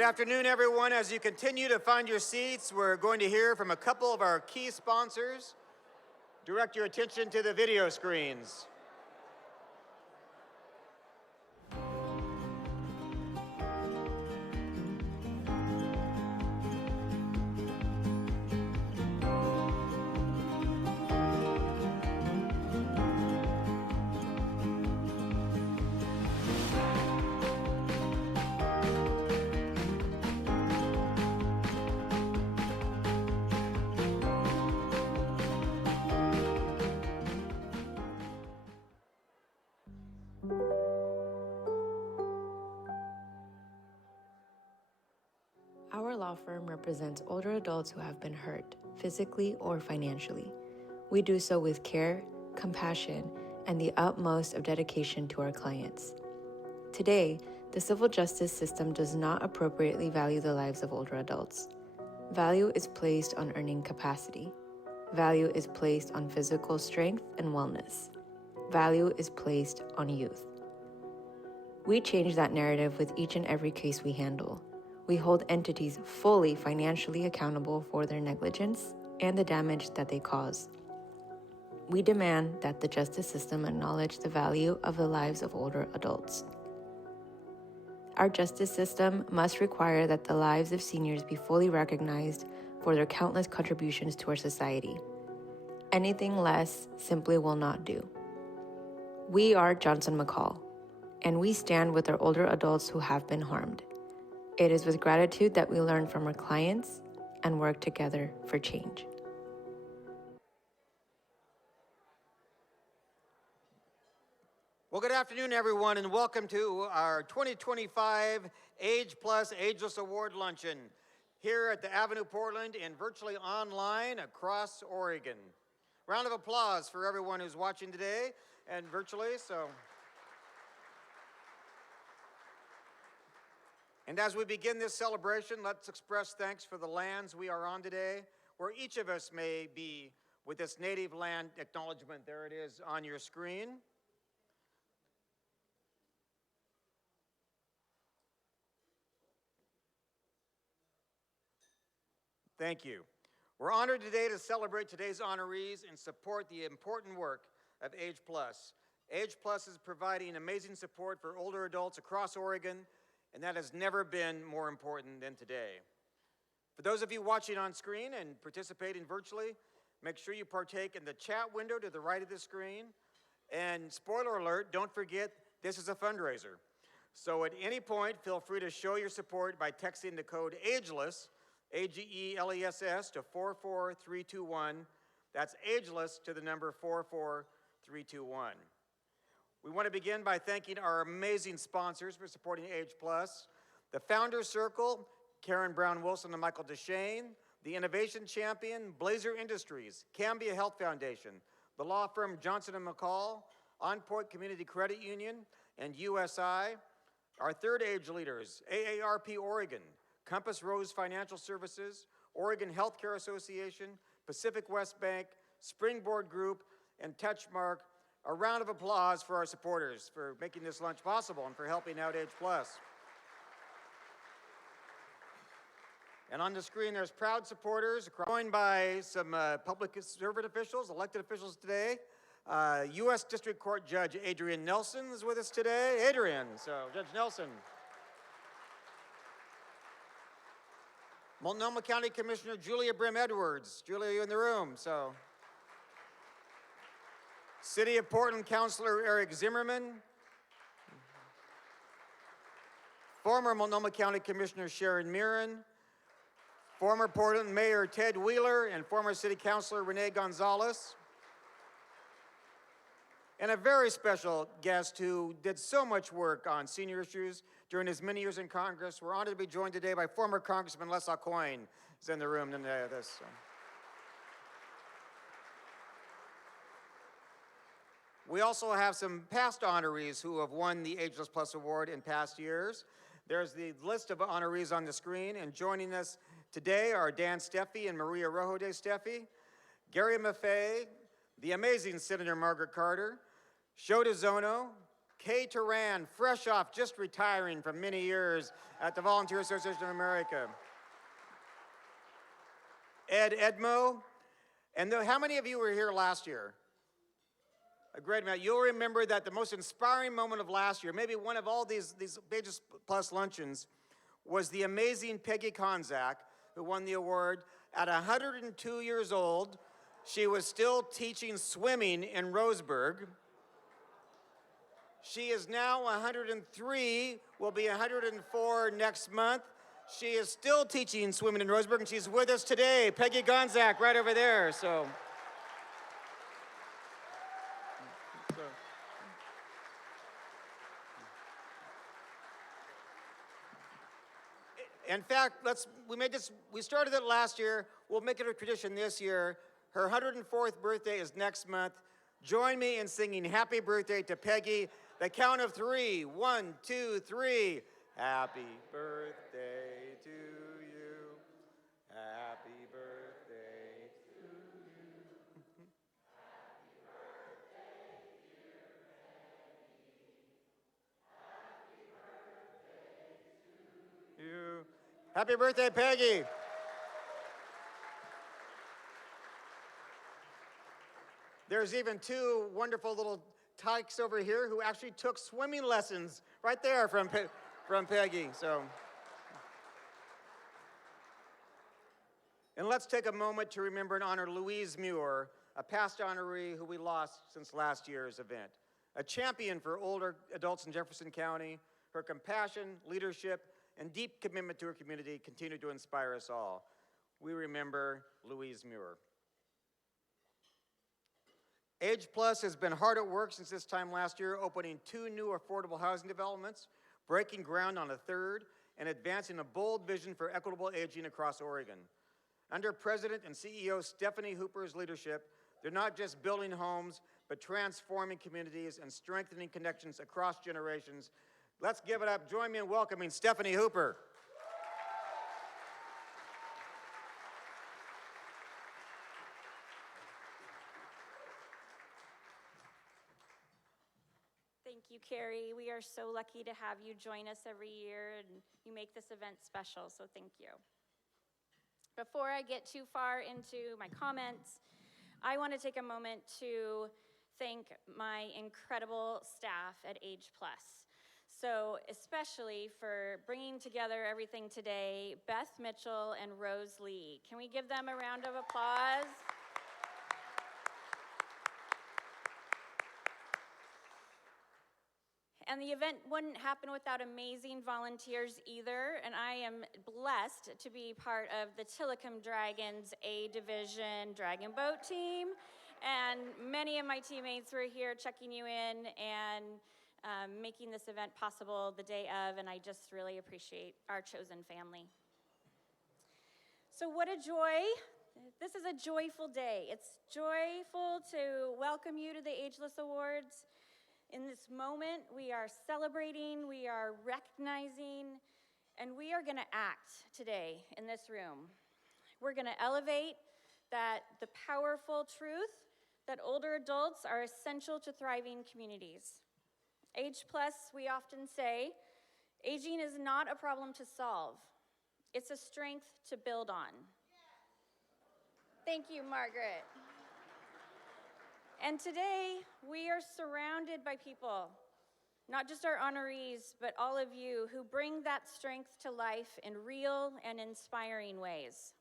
Good afternoon, everyone. As you continue to find your seats, we're going to hear from a couple of our key sponsors. Direct your attention to the video screens. Our law firm represents older adults who have been hurt, physically or financially. We do so with care, compassion, and the utmost of dedication to our clients. Today, the civil justice system does not appropriately value the lives of older adults. Value is placed on earning capacity. Value is placed on physical strength and wellness. Value is placed on youth. We change that narrative with each and every case we handle. We hold entities fully financially accountable for their negligence and the damage that they cause. We demand that the justice system acknowledge the value of the lives of older adults. Our justice system must require that the lives of seniors be fully recognized for their countless contributions to our society. Anything less simply will not do. We are Johnson McCall, and we stand with our older adults who have been harmed. It is with gratitude that we learn from our clients and work together for change. Well, good afternoon, everyone, and welcome to our 2025 Age Plus Ageless Award Luncheon here at the Avenue Portland and virtually online across Oregon. Round of applause for everyone who's watching today and virtually. And as we begin this celebration, let's express thanks for the lands we are on today, where each of us may be with this native land acknowledgement. There it is on your screen. Thank you. We're honored today to celebrate today's honorees and support the important work of Age Plus. Age Plus is providing amazing support for older adults across Oregon, and that has never been more important than today. For those of you watching on screen and participating virtually, make sure you partake in the chat window to the right of the screen. And spoiler alert, don't forget, this is a fundraiser. So at any point, feel free to show your support by texting the code AGELESS, AGELESS, to 44321. That's AGELESS to the number 44321. We want to begin by thanking our amazing sponsors for supporting Age Plus, the Founders Circle, Karen Brown Wilson and Michael DeShane, the Innovation Champion, Blazer Industries, Cambia Health Foundation, the law firm Johnson & McCall, On Point Community Credit Union, and USI, our third age leaders, AARP Oregon, Compass Rose Financial Services, Oregon Healthcare Association, Pacific West Bank, Springboard Group, and Touchmark. A round of applause for our supporters for making this lunch possible and for helping out Age Plus. And on the screen, there's proud supporters, joined by some public servant officials, elected officials today. U.S. District Court Judge Adrian Nelson is with us today. Adrian, so Judge Nelson. Multnomah County Commissioner Julia Brim Edwards. Julia, you in the room, so. City of Portland Councilor Eric Zimmerman. Former Multnomah County Commissioner Sharon Mirren. Former Portland Mayor Ted Wheeler and former City Councilor Renee Gonzalez. And a very special guest who did so much work on senior issues during his many years in Congress. We're honored to be joined today by former Congressman Les Aucoin, who's in the room today. We also have some past honorees who have won the Ageless Plus Award in past years. There's the list of honorees on the screen, and joining us today are Dan Steffi and Maria Rojo de Steffi, Gary Maffei, the amazing Senator Margaret Carter, Sho DeZono, Kay Turan, fresh off just retiring from many years at the Volunteer Association of America. Ed Edmo, and how many of you were here last year? A great amount. You'll remember that the most inspiring moment of last year, maybe one of all these Ageless Plus luncheons, was the amazing Peggy Konzak, who won the award. At 102 years old, she was still teaching swimming in Roseburg. She is now 103, will be 104 next month. She is still teaching swimming in Roseburg, and she's with us today. Peggy Gonzak, right over there. So. In fact, we started it last year. We'll make it a tradition this year. Her 104th birthday is next month. Join me in singing happy birthday to Peggy. The count of 3. 1, 2, 3. Happy birthday to you. Happy birthday to you. Happy birthday, dear Peggy. Happy birthday to you. Happy birthday, Peggy. There's even 2 wonderful little tykes over here who actually took swimming lessons right there from Peggy. So, and let's take a moment to remember and honor Louise Muir, a past honoree who we lost since last year's event. A champion for older adults in Jefferson County, her compassion, leadership, and deep commitment to her community continue to inspire us all. We remember Louise Muir. Age Plus has been hard at work since this time last year, opening 2 new affordable housing developments, breaking ground on a 3rd, and advancing a bold vision for equitable aging across Oregon. Under President and CEO Stephanie Hooper's leadership, they're not just building homes, but transforming communities and strengthening connections across generations. Let's give it up. Join me in welcoming Stephanie Hooper. Thank you, Carrie. We are so lucky to have you join us every year, and you make this event special, so thank you. Before I get too far into my comments, I want to take a moment to thank my incredible staff at Age Plus. So especially for bringing together everything today, Beth Mitchell and Rose Lee. Can we give them a round of applause? And the event wouldn't happen without amazing volunteers either, and I am blessed to be part of the Tillicum Dragons A Division Dragon Boat team, and many of my teammates were here checking you in and making this event possible the day of, and I just really appreciate our chosen family. So what a joy. This is a joyful day. It's joyful to welcome you to the Ageless Awards. In this moment, we are celebrating, we are recognizing, and we are gonna act today in this room. We're gonna elevate the powerful truth that older adults are essential to thriving communities. Age Plus, we often say, aging is not a problem to solve. It's a strength to build on. Thank you, Margaret. And today, we are surrounded by people, not just our honorees, but all of you who bring that strength to life in real and inspiring ways.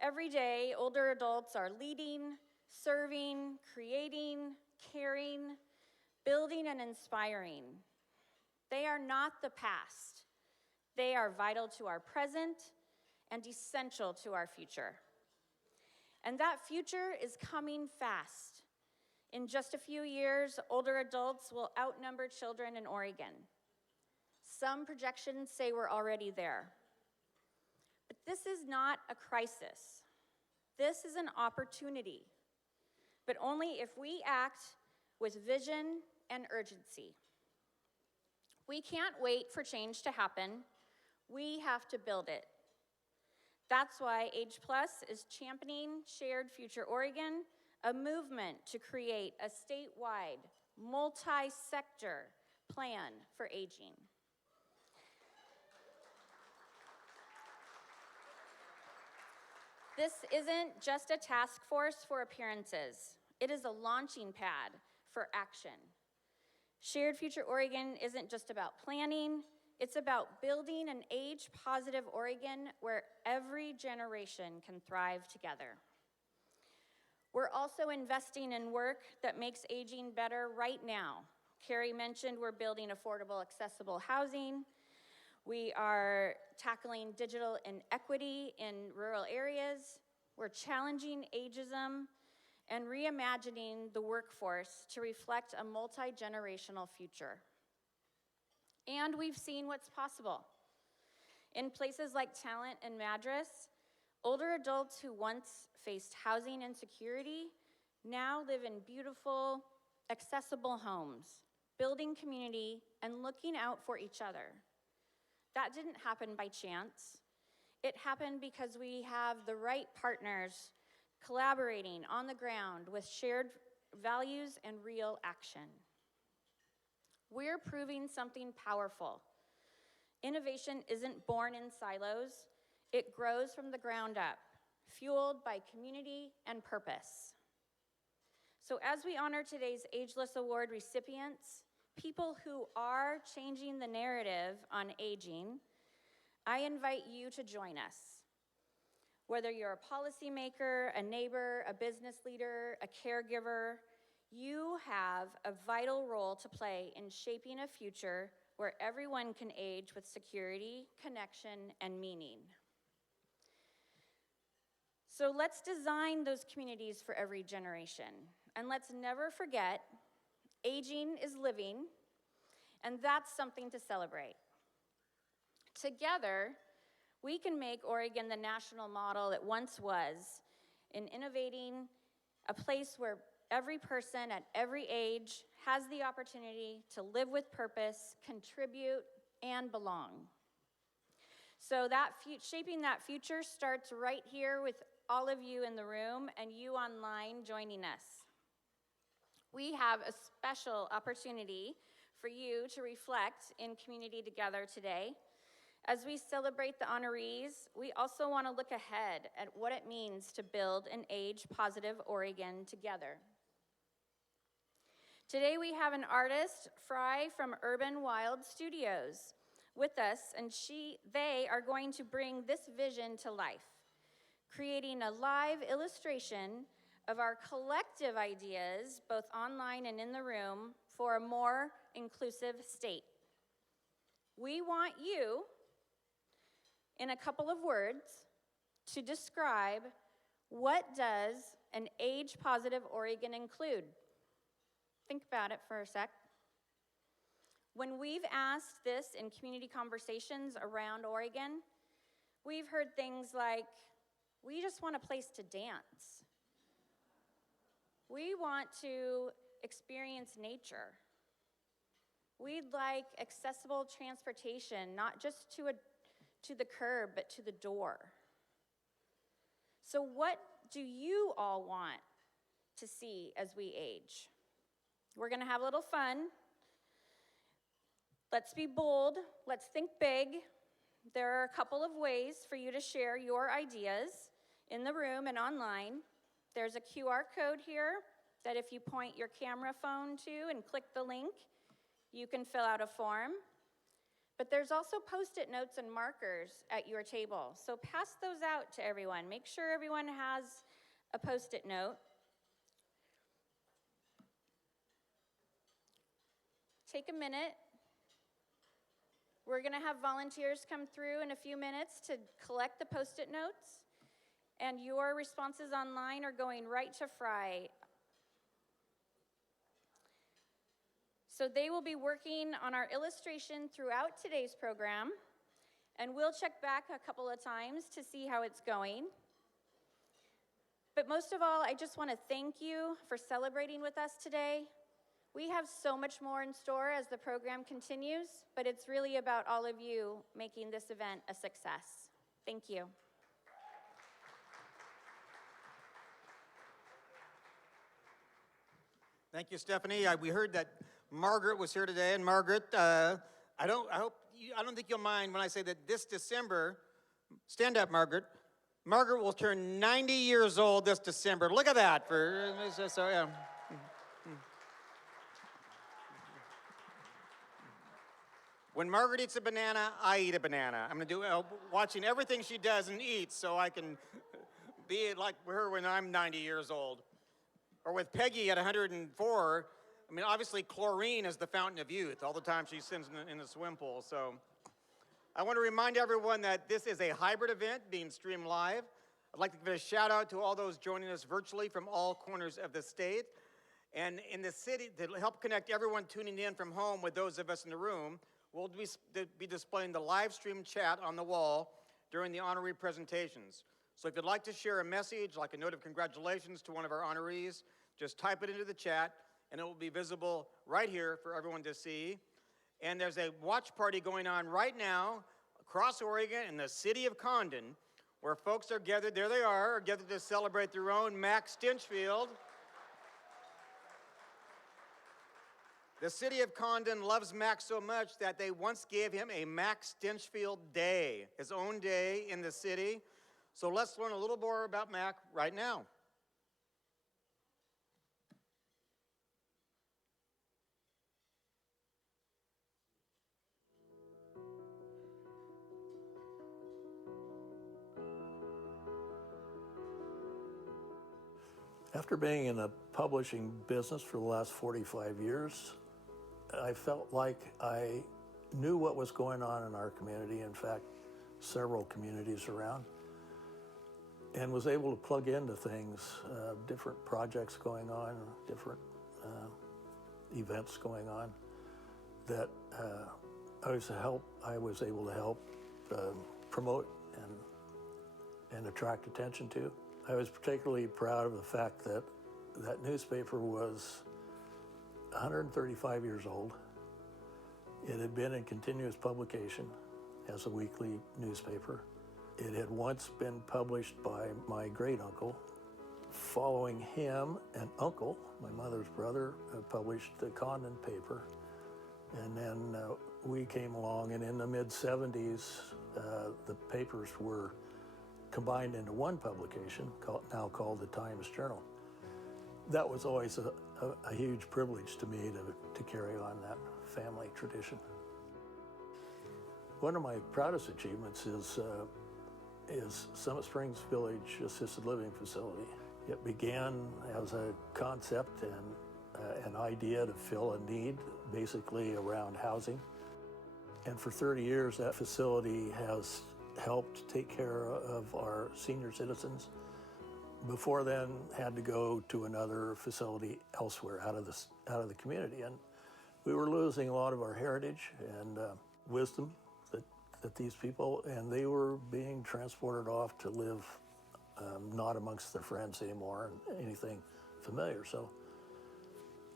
Every day, older adults are leading, serving, creating, caring, building, and inspiring. They are not the past. They are vital to our present and essential to our future. And that future is coming fast. In just a few years, older adults will outnumber children in Oregon. Some projections say we're already there. But this is not a crisis. This is an opportunity, but only if we act with vision and urgency. We can't wait for change to happen. We have to build it. That's why Age Plus is championing Shared Future Oregon, a movement to create a statewide multi-sector plan for aging. This isn't just a task force for appearances. It is a launching pad for action. Shared Future Oregon isn't just about planning, it's about building an age-positive Oregon where every generation can thrive together. We're also investing in work that makes aging better right now. Carrie mentioned we're building affordable, accessible housing. We are tackling digital inequity in rural areas. We're challenging ageism and reimagining the workforce to reflect a multi-generational future. And we've seen what's possible. In places like Talent and Madras, older adults who once faced housing insecurity now live in beautiful, accessible homes, building community and looking out for each other. That didn't happen by chance. It happened because we have the right partners collaborating on the ground with shared values and real action. We're proving something powerful. Innovation isn't born in silos. It grows from the ground up, fueled by community and purpose. So as we honor today's Ageless Award recipients, people who are changing the narrative on aging, I invite you to join us. Whether you're a policymaker, a neighbor, a business leader, a caregiver, you have a vital role to play in shaping a future where everyone can age with security, connection, and meaning. So let's design those communities for every generation. And let's never forget, aging is living, and that's something to celebrate. Together, we can make Oregon the national model it once was in innovating a place where every person at every age has the opportunity to live with purpose, contribute, and belong. So shaping that future starts right here with all of you in the room and you online joining us. We have a special opportunity for you to reflect in community together today. As we celebrate the honorees, we also want to look ahead at what it means to build an age-positive Oregon together. Today we have an artist, Fry from Urban Wild Studios, with us, and they are going to bring this vision to life, creating a live illustration of our collective ideas, both online and in the room, for a more inclusive state. We want you, in a couple of words, to describe what does an age-positive Oregon include? Think about it for a sec. When we've asked this in community conversations around Oregon, we've heard things like, we just want a place to dance. We want to experience nature. We'd like accessible transportation, not just to the curb, but to the door. So what do you all want to see as we age? We're gonna have a little fun. Let's be bold, let's think big. There are a couple of ways for you to share your ideas in the room and online. There's a QR code here that if you point your camera phone to and click the link, you can fill out a form. But there's also Post-it notes and markers at your table. So pass those out to everyone. Make sure everyone has a Post-it note. Take a minute. We're gonna have volunteers come through in a few minutes to collect the Post-it notes. And your responses online are going right to Fry. So they will be working on our illustration throughout today's program, and we'll check back a couple of times to see how it's going. But most of all, I just want to thank you for celebrating with us today. We have so much more in store as the program continues, but it's really about all of you making this event a success. Thank you. Thank you, Stephanie. We heard that Margaret was here today, and Margaret, I don't think you'll mind when I say that this December, stand up, Margaret. Margaret will turn 90 years old this December. Look at that. So, yeah. When Margaret eats a banana, I eat a banana. I'm watching everything she does and eats so I can be like her when I'm 90 years old. Or with Peggy at 104, I mean, obviously chlorine is the fountain of youth all the time she swims in the swim pool. So I want to remind everyone that this is a hybrid event being streamed live. I'd like to give a shout out to all those joining us virtually from all corners of the state. And in the city, to help connect everyone tuning in from home with those of us in the room, we'll be displaying the live stream chat on the wall during the honoree presentations. So if you'd like to share a message, like a note of congratulations to one of our honorees, just type it into the chat, and it will be visible right here for everyone to see. And there's a watch party going on right now across Oregon in the city of Condon, where folks are gathered, there they are gathered to celebrate their own Mac Stinchfield. The city of Condon loves Mac so much that they once gave him a Mac Stinchfield Day, his own day in the city. So let's learn a little more about Mac right now. After being in the publishing business for the last 45 years, I felt like I knew what was going on in our community, in fact, several communities around, and was able to plug into things, different projects going on, different events going on, that I was able to help promote and attract attention to. I was particularly proud of the fact that that newspaper was 135 years old. It had been in continuous publication as a weekly newspaper. It had once been published by my great uncle. Following him, an uncle, my mother's brother, published the Condon paper. And then we came along, and in the mid-70s, the papers were combined into one publication, now called the Times Journal. That was always a huge privilege to me to carry on that family tradition. One of my proudest achievements is Summit Springs Village Assisted Living Facility. It began as a concept and an idea to fill a need, basically around housing. And for 30 years, that facility has helped take care of our senior citizens. Before then, had to go to another facility elsewhere out of the community, and we were losing a lot of our heritage and wisdom that these people, and they were being transported off to live not amongst their friends anymore and anything familiar. So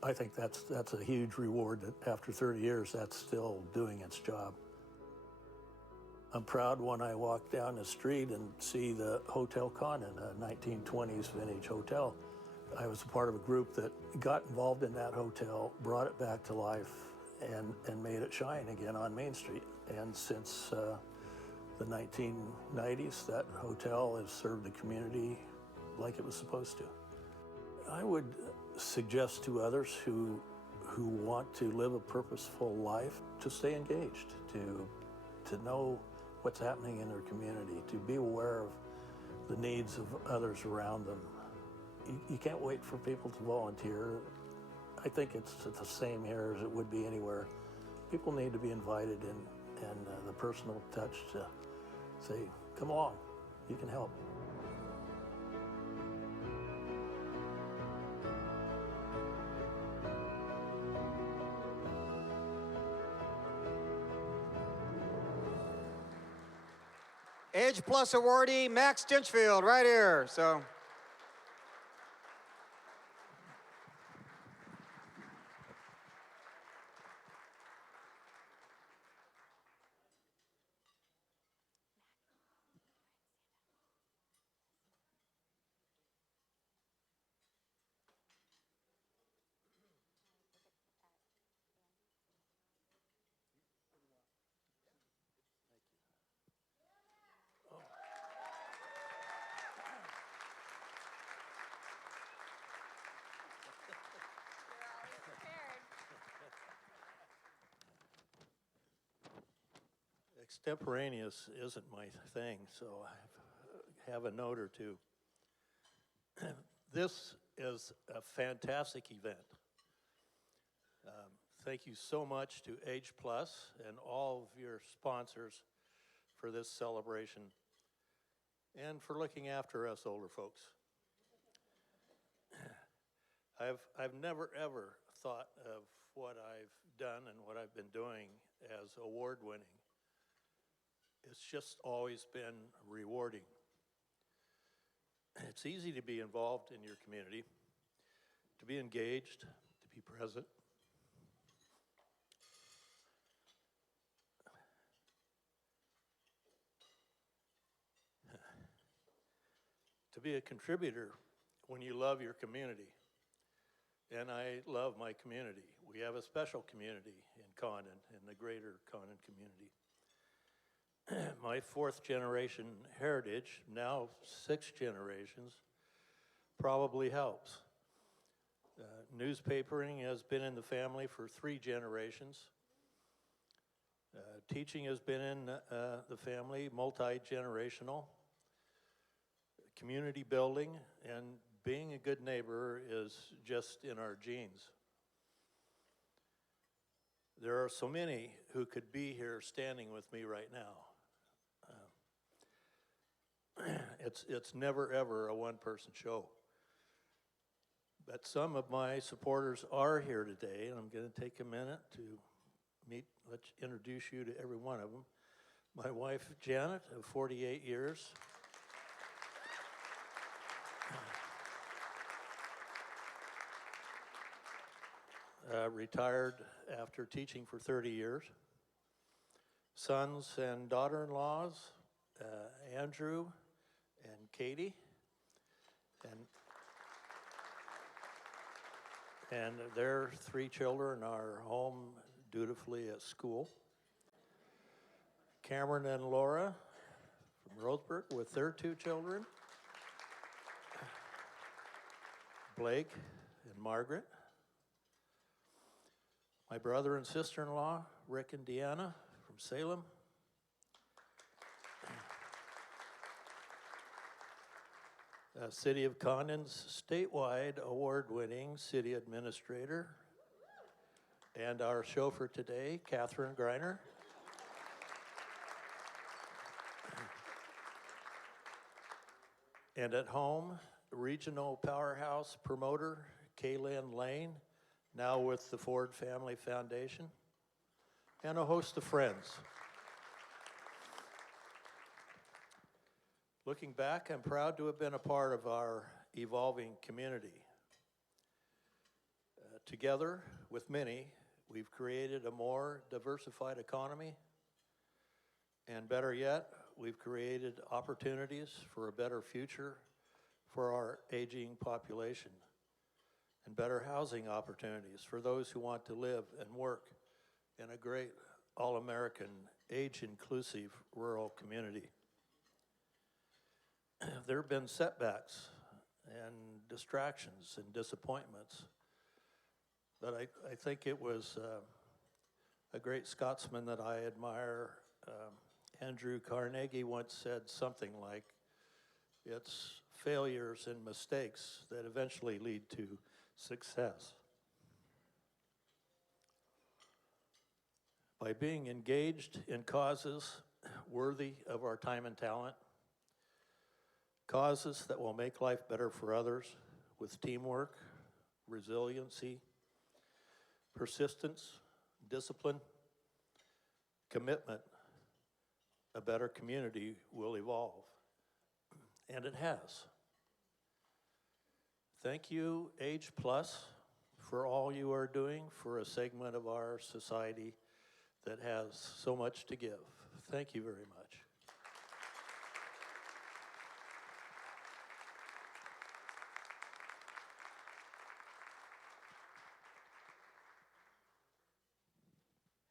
I think that's a huge reward that after 30 years, that's still doing its job. I'm proud when I walk down the street and see the Hotel Condon, a 1920s vintage hotel. I was a part of a group that got involved in that hotel, brought it back to life, and made it shine again on Main Street. And since the 1990s, that hotel has served the community like it was supposed to. I would suggest to others who want to live a purposeful life to stay engaged, to know what's happening in their community, to be aware of the needs of others around them. You can't wait for people to volunteer. I think it's the same here as it would be anywhere. People need to be invited and the personal touch to say, come along, you can help. Age Plus awardee Mac Stinchfield right here. So. Extemporaneous isn't my thing, so I have a note or two. This is a fantastic event. Thank you so much to Age Plus and all of your sponsors for this celebration and for looking after us older folks. I've never ever thought of what I've done and what I've been doing as award winning. It's just always been rewarding. It's easy to be involved in your community, to be engaged, to be present. To be a contributor when you love your community. And I love my community. We have a special community in Condon, in the greater Condon community. My 4th generation heritage, now 6 generations, probably helps. Newspapering has been in the family for 3 generations. Teaching has been in the family, multi-generational. Community building and being a good neighbor is just in our genes. There are so many who could be here standing with me right now. It's never ever a one-person show. But some of my supporters are here today, and I'm going to take a minute to let's introduce you to every one of them. My wife, Janet, of 48 years. Retired after teaching for 30 years. Sons and daughter-in-laws, Andrew and Katie, and their 3 children are home dutifully at school. Cameron and Laura from Roseburg with their 2 children. Blake and Margaret. My brother and sister-in-law, Rick and Deanna from Salem. City of Condon's statewide award-winning city administrator, and our chauffeur today, Catherine Greiner. And at home, regional powerhouse promoter, Kaylin Lane, now with the Ford Family Foundation, and a host of friends. Looking back, I'm proud to have been a part of our evolving community. Together with many, we've created a more diversified economy, and better yet, we've created opportunities for a better future for our aging population, and better housing opportunities for those who want to live and work in a great all-American, age-inclusive rural community. There have been setbacks and distractions and disappointments, but I think it was a great Scotsman that I admire, Andrew Carnegie, once said something like, it's failures and mistakes that eventually lead to success. By being engaged in causes worthy of our time and talent, causes that will make life better for others with teamwork, resiliency, persistence, discipline, commitment, a better community will evolve. And it has. Thank you, Age Plus, for all you are doing for a segment of our society that has so much to give. Thank you very much.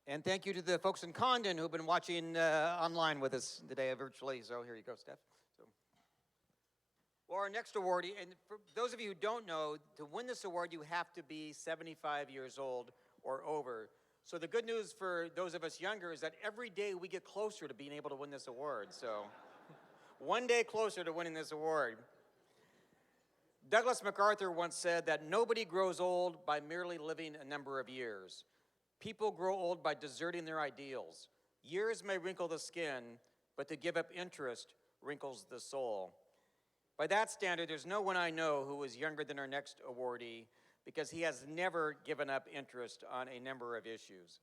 And thank you to the folks in Condon who've been watching online with us today virtually. So here you go, Steph. Well, our next awardee, and for those of you who don't know, to win this award, you have to be 75 years old or over. So the good news for those of us younger is that every day we get closer to being able to win this award. So one day closer to winning this award. Douglas MacArthur once said that nobody grows old by merely living a number of years. People grow old by deserting their ideals. Years may wrinkle the skin, but to give up interest wrinkles the soul. By that standard, there's no one I know who is younger than our next awardee, because he has never given up interest on a number of issues.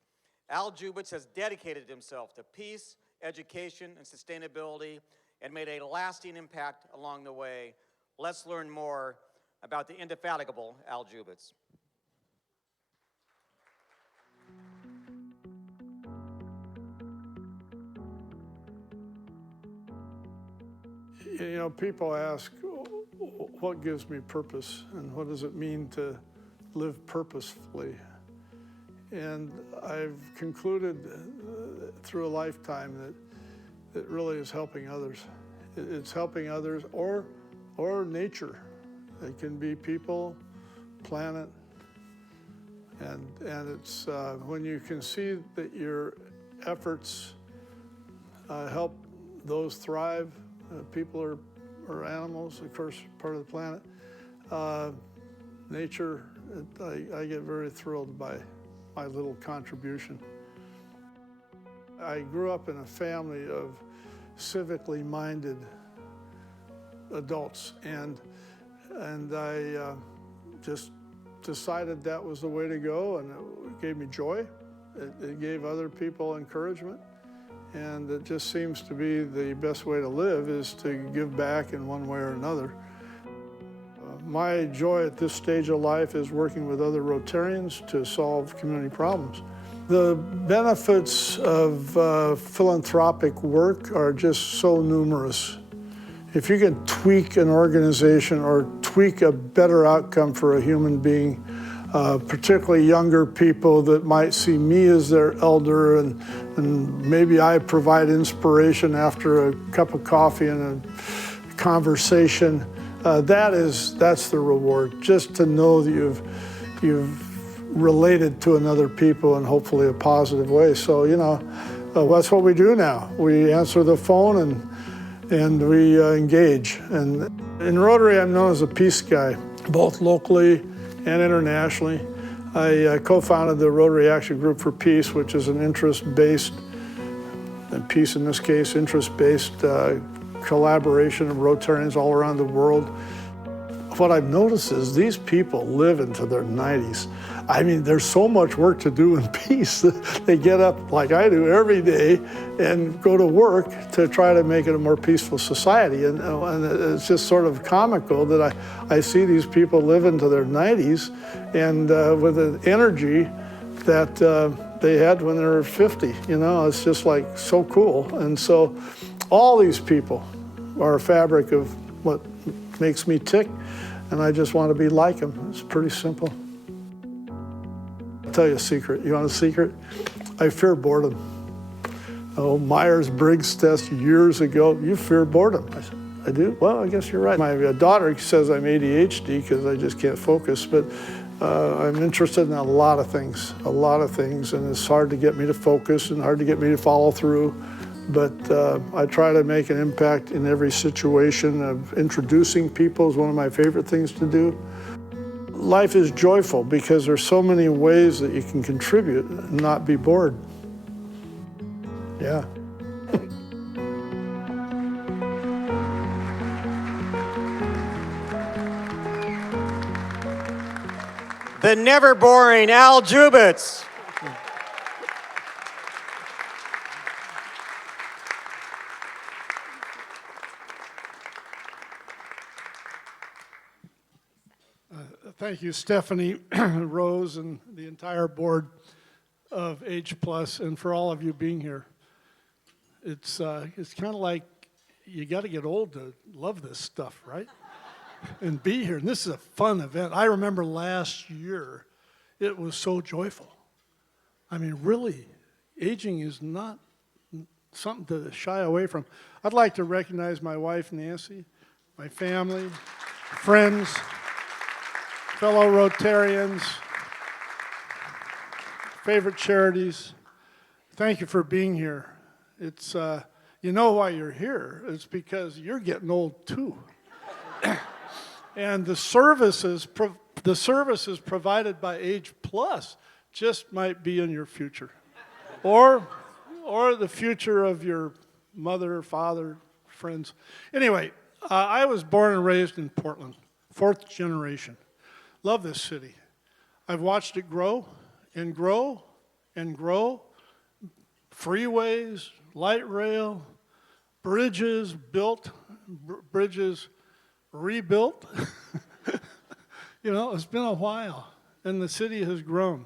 Al Jubitz has dedicated himself to peace, education, and sustainability, and made a lasting impact along the way. Let's learn more about the indefatigable Al Jubitz. You know, people ask, what gives me purpose and what does it mean to live purposefully? And I've concluded through a lifetime that it really is helping others. It's helping others or nature. It can be people, planet, and it's when you can see that your efforts help those thrive, people or animals, of course, part of the planet. Nature, I get very thrilled by my little contribution. I grew up in a family of civically minded adults, and I just decided that was the way to go, and it gave me joy. It gave other people encouragement. And it just seems to be the best way to live is to give back in one way or another. My joy at this stage of life is working with other Rotarians to solve community problems. The benefits of philanthropic work are just so numerous. If you can tweak an organization or tweak a better outcome for a human being, particularly younger people that might see me as their elder, and maybe I provide inspiration after a cup of coffee and a conversation. That's the reward. Just to know that you've related to another people in hopefully a positive way. So that's what we do now. We answer the phone and we engage. And in Rotary, I'm known as a peace guy, both locally and internationally. I co-founded the Rotary Action Group for Peace, which is an interest-based, and peace in this case, interest-based collaboration of Rotarians all around the world. What I've noticed is these people live into their 90s. I mean, there's so much work to do in peace. They get up like I do every day and go to work to try to make it a more peaceful society. And it's just sort of comical that I see these people live into their 90s and with an energy that they had when they were 50. It's just like so cool. And so all these people are a fabric of what makes me tick, and I just want to be like them. It's pretty simple. I'll tell you a secret. You want a secret? I fear boredom. Oh, Myers-Briggs test years ago, you fear boredom. I said, I do? Well, I guess you're right. My daughter says I'm ADHD because I just can't focus, but I'm interested in a lot of things, and it's hard to get me to focus and hard to get me to follow through. But I try to make an impact in every situation. Introducing people is one of my favorite things to do. Life is joyful because there's so many ways that you can contribute and not be bored. Yeah. The never boring Al Jubitz. Thank you, Stephanie, Rose, and the entire board of Age Plus, and for all of you being here. It's kind of like you got to get old to love this stuff, right? And be here. And this is a fun event. I remember last year, it was so joyful. I mean, really, aging is not something to shy away from. I'd like to recognize my wife, Nancy, my family, friends, fellow Rotarians, favorite charities. Thank you for being here. It's, you know why you're here. It's because you're getting old too. And the services provided by Age Plus just might be in your future. Or the future of your mother, father, friends. Anyway, I was born and raised in Portland, 4th generation. Love this city. I've watched it grow and grow and grow. Freeways, light rail, bridges built, bridges rebuilt. You know, it's been a while, and the city has grown.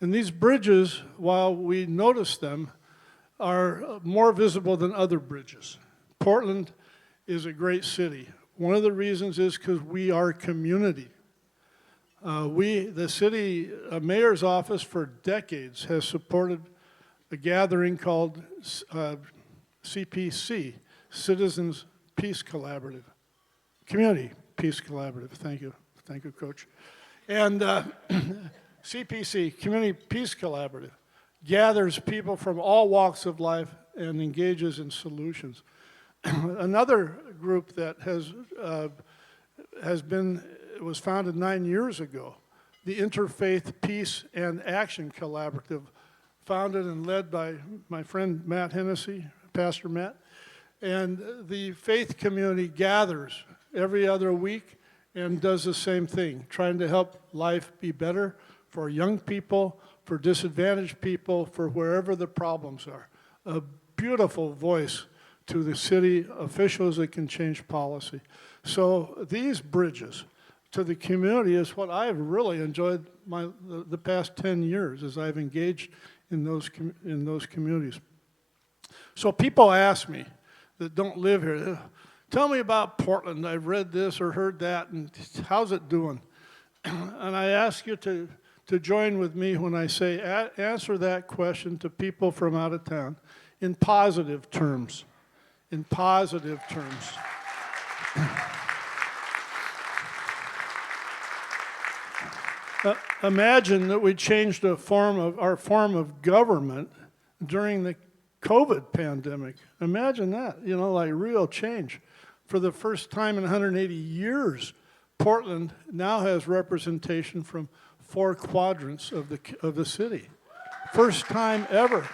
And these bridges, while we notice them, are more visible than other bridges. Portland is a great city. One of the reasons is because we are community. The city mayor's office for decades has supported a gathering called CPC, Citizens Peace Collaborative. Community Peace Collaborative, thank you, Coach. And CPC, Community Peace Collaborative, gathers people from all walks of life and engages in solutions. Another group that was founded 9 years ago, the Interfaith Peace and Action Collaborative, founded and led by my friend Matt Hennessy, Pastor Matt. And the faith community gathers every other week and does the same thing, trying to help life be better for young people, for disadvantaged people, for wherever the problems are. A beautiful voice to the city officials that can change policy. So these bridges to the community is what I've really enjoyed the past 10 years as I've engaged in those communities. So people ask me that don't live here, tell me about Portland. I've read this or heard that, and how's it doing? And I ask you to join with me when I say answer that question to people from out of town in positive terms. In positive terms. Imagine that we changed our form of government during the COVID pandemic. Imagine that, you know, like real change. For the first time in 180 years, Portland now has representation from 4 quadrants of the city. First time ever.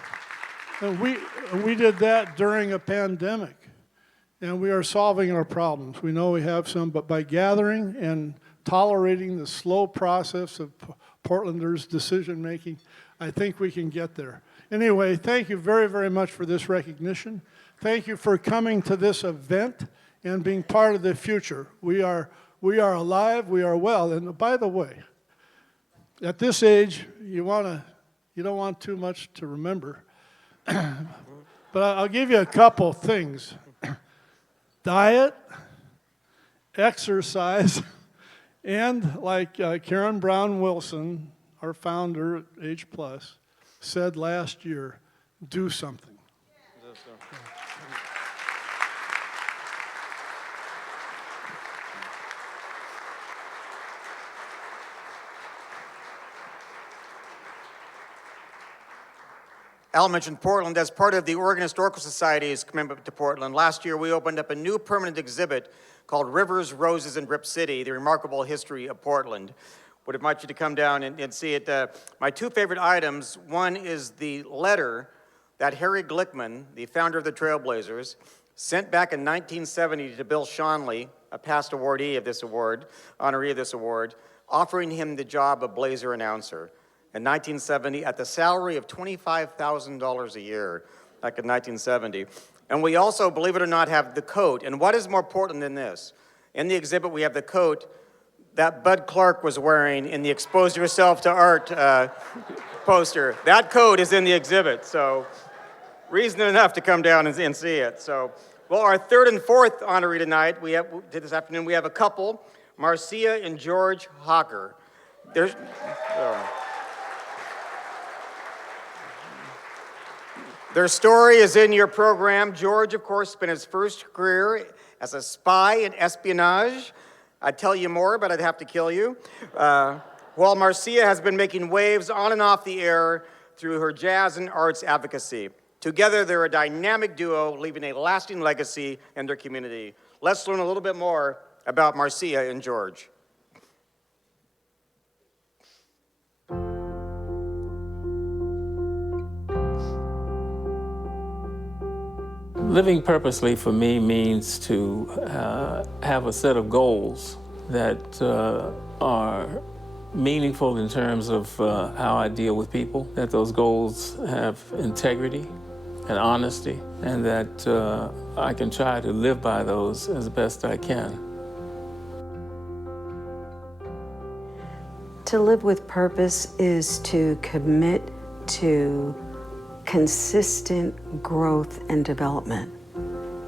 And we did that during a pandemic. And we are solving our problems. We know we have some, but by gathering and tolerating the slow process of Portlanders' decision-making, I think we can get there. Anyway, thank you very, very much for this recognition. Thank you for coming to this event and being part of the future. We are alive, we are well. And by the way, at this age, you don't want too much to remember. But I'll give you a couple things. Diet, exercise, and like Karen Brown Wilson, our founder at Age Plus, said last year, do something. Al mentioned Portland as part of the Oregon Historical Society's commitment to Portland. Last year, we opened up a new permanent exhibit called Rivers, Roses, and Rip City, the remarkable history of Portland. Would invite you to come down and see it. My 2 favorite items, one is the letter that Harry Glickman, the founder of the Trailblazers, sent back in 1970 to Bill Schonley, a past awardee of this award, honoree of this award, offering him the job of Blazer announcer. In 1970, at the salary of $25,000 a year, back in 1970. And we also, believe it or not, have the coat. And what is more important than this? In the exhibit, we have the coat that Bud Clark was wearing in the Expose Yourself to Art poster. That coat is in the exhibit, so reason enough to come down and see it. So, well, our 3rd and 4th honoree tonight, this afternoon, we have a couple, Marcia and George Hocker. Their story is in your program. George, of course, spent his first career as a spy in espionage. I'd tell you more, but I'd have to kill you. While Marcia has been making waves on and off the air through her jazz and arts advocacy. Together, they're a dynamic duo, leaving a lasting legacy in their community. Let's learn a little bit more about Marcia and George. Living purposely for me means to have a set of goals that are meaningful in terms of how I deal with people, that those goals have integrity and honesty, and that I can try to live by those as best I can. To live with purpose is to commit to consistent growth and development,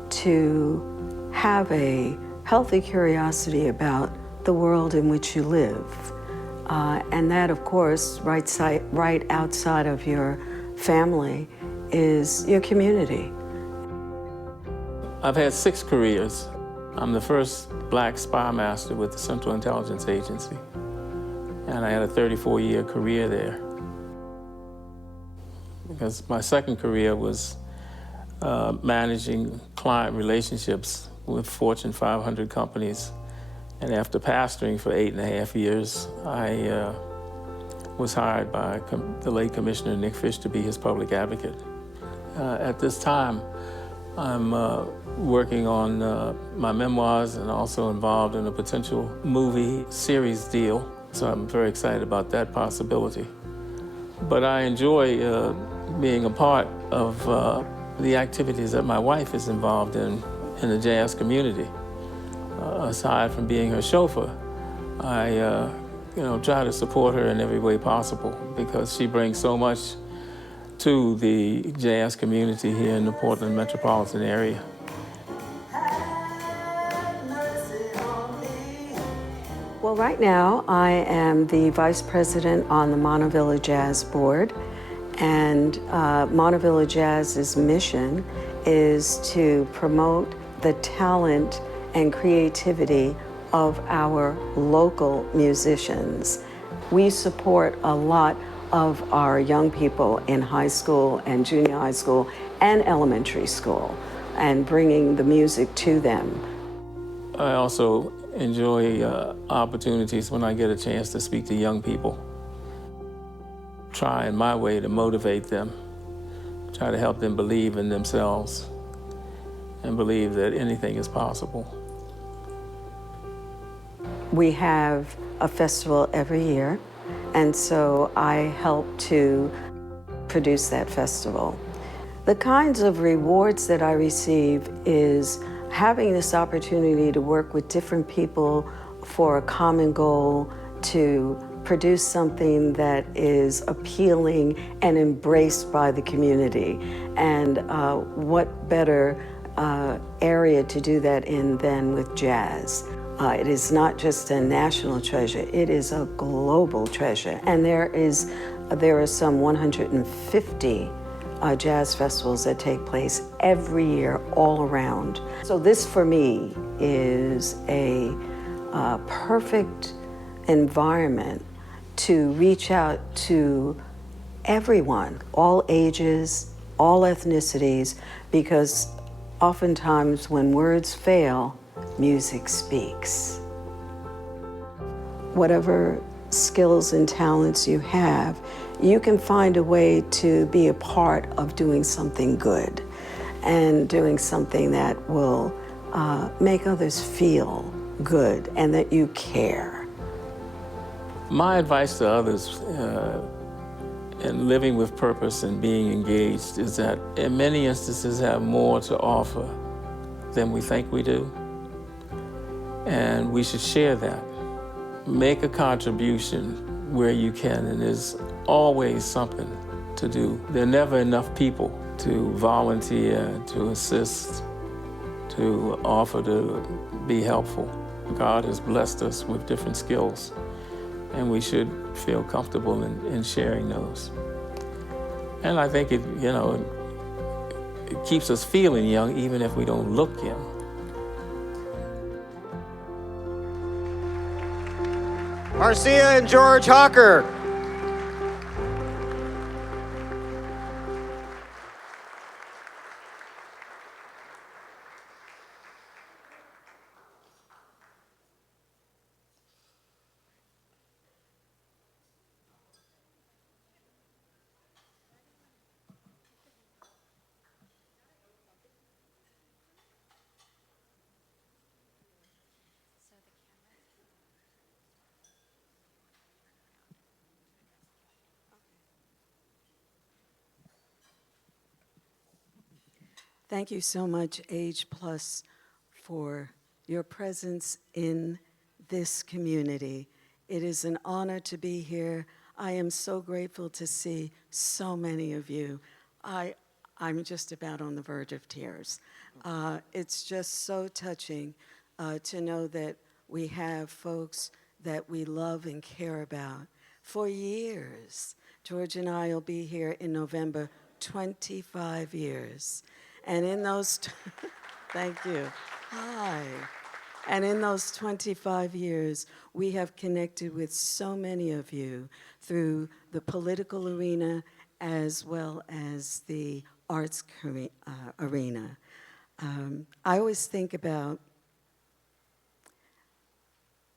to have a healthy curiosity about the world in which you live. And that, of course, right outside of your family is your community. I've had 6 careers. I'm the first black spy master with the Central Intelligence Agency, and I had a 34-year career there. Because my second career was managing client relationships with Fortune 500 companies. And after pastoring for 8.5 years, I was hired by the late Commissioner Nick Fish to be his public advocate. At this time, I'm working on my memoirs and also involved in a potential movie series deal. So I'm very excited about that possibility. But I enjoy being a part of the activities that my wife is involved in the jazz community. Aside from being her chauffeur, I try to support her in every way possible because she brings so much to the jazz community here in the Portland metropolitan area. Well, right now I am the Vice President on the Montevilla Jazz Board, and Montevilla Jazz's mission is to promote the talent and creativity of our local musicians. We support a lot of our young people in high school and junior high school and elementary school and bringing the music to them. I also enjoy opportunities when I get a chance to speak to young people. Try in my way to motivate them, try to help them believe in themselves and believe that anything is possible. We have a festival every year, and so I help to produce that festival. The kinds of rewards that I receive is having this opportunity to work with different people for a common goal to produce something that is appealing and embraced by the community. And what better area to do that in than with jazz? It is not just a national treasure, it is a global treasure. And there are some 150 jazz festivals that take place every year all around. So this for me is a perfect environment to reach out to everyone, all ages, all ethnicities, because oftentimes when words fail, music speaks. Whatever skills and talents you have, you can find a way to be a part of doing something good and doing something that will make others feel good and that you care. My advice to others in living with purpose and being engaged is that in many instances have more to offer than we think we do. And we should share that. Make a contribution where you can, and there's always something to do. There are never enough people to volunteer, to assist, to offer to be helpful. God has blessed us with different skills, and we should feel comfortable in sharing those. And I think it keeps us feeling young even if we don't look young. Marcia and George Hocker. Thank you so much, Age Plus, for your presence in this community. It is an honor to be here. I am so grateful to see so many of you. I'm just about on the verge of tears. It's just so touching to know that we have folks that we love and care about for years. George and I will be here in November, 25 years. And in those, thank you. Hi. And in those 25 years, we have connected with so many of you through the political arena as well as the arts arena. I always think about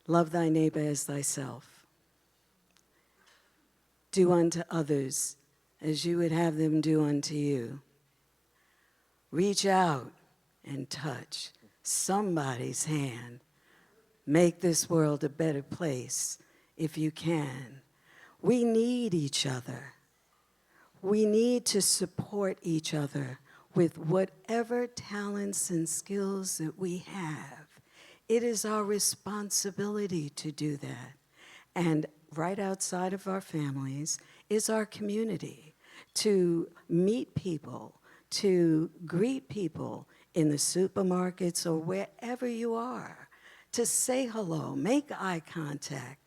love thy neighbor as thyself. Do unto others as you would have them do unto you. Reach out and touch somebody's hand. Make this world a better place if you can. We need each other. We need to support each other with whatever talents and skills that we have. It is our responsibility to do that. And right outside of our families is our community, to meet people, to greet people in the supermarkets or wherever you are, to say hello, make eye contact.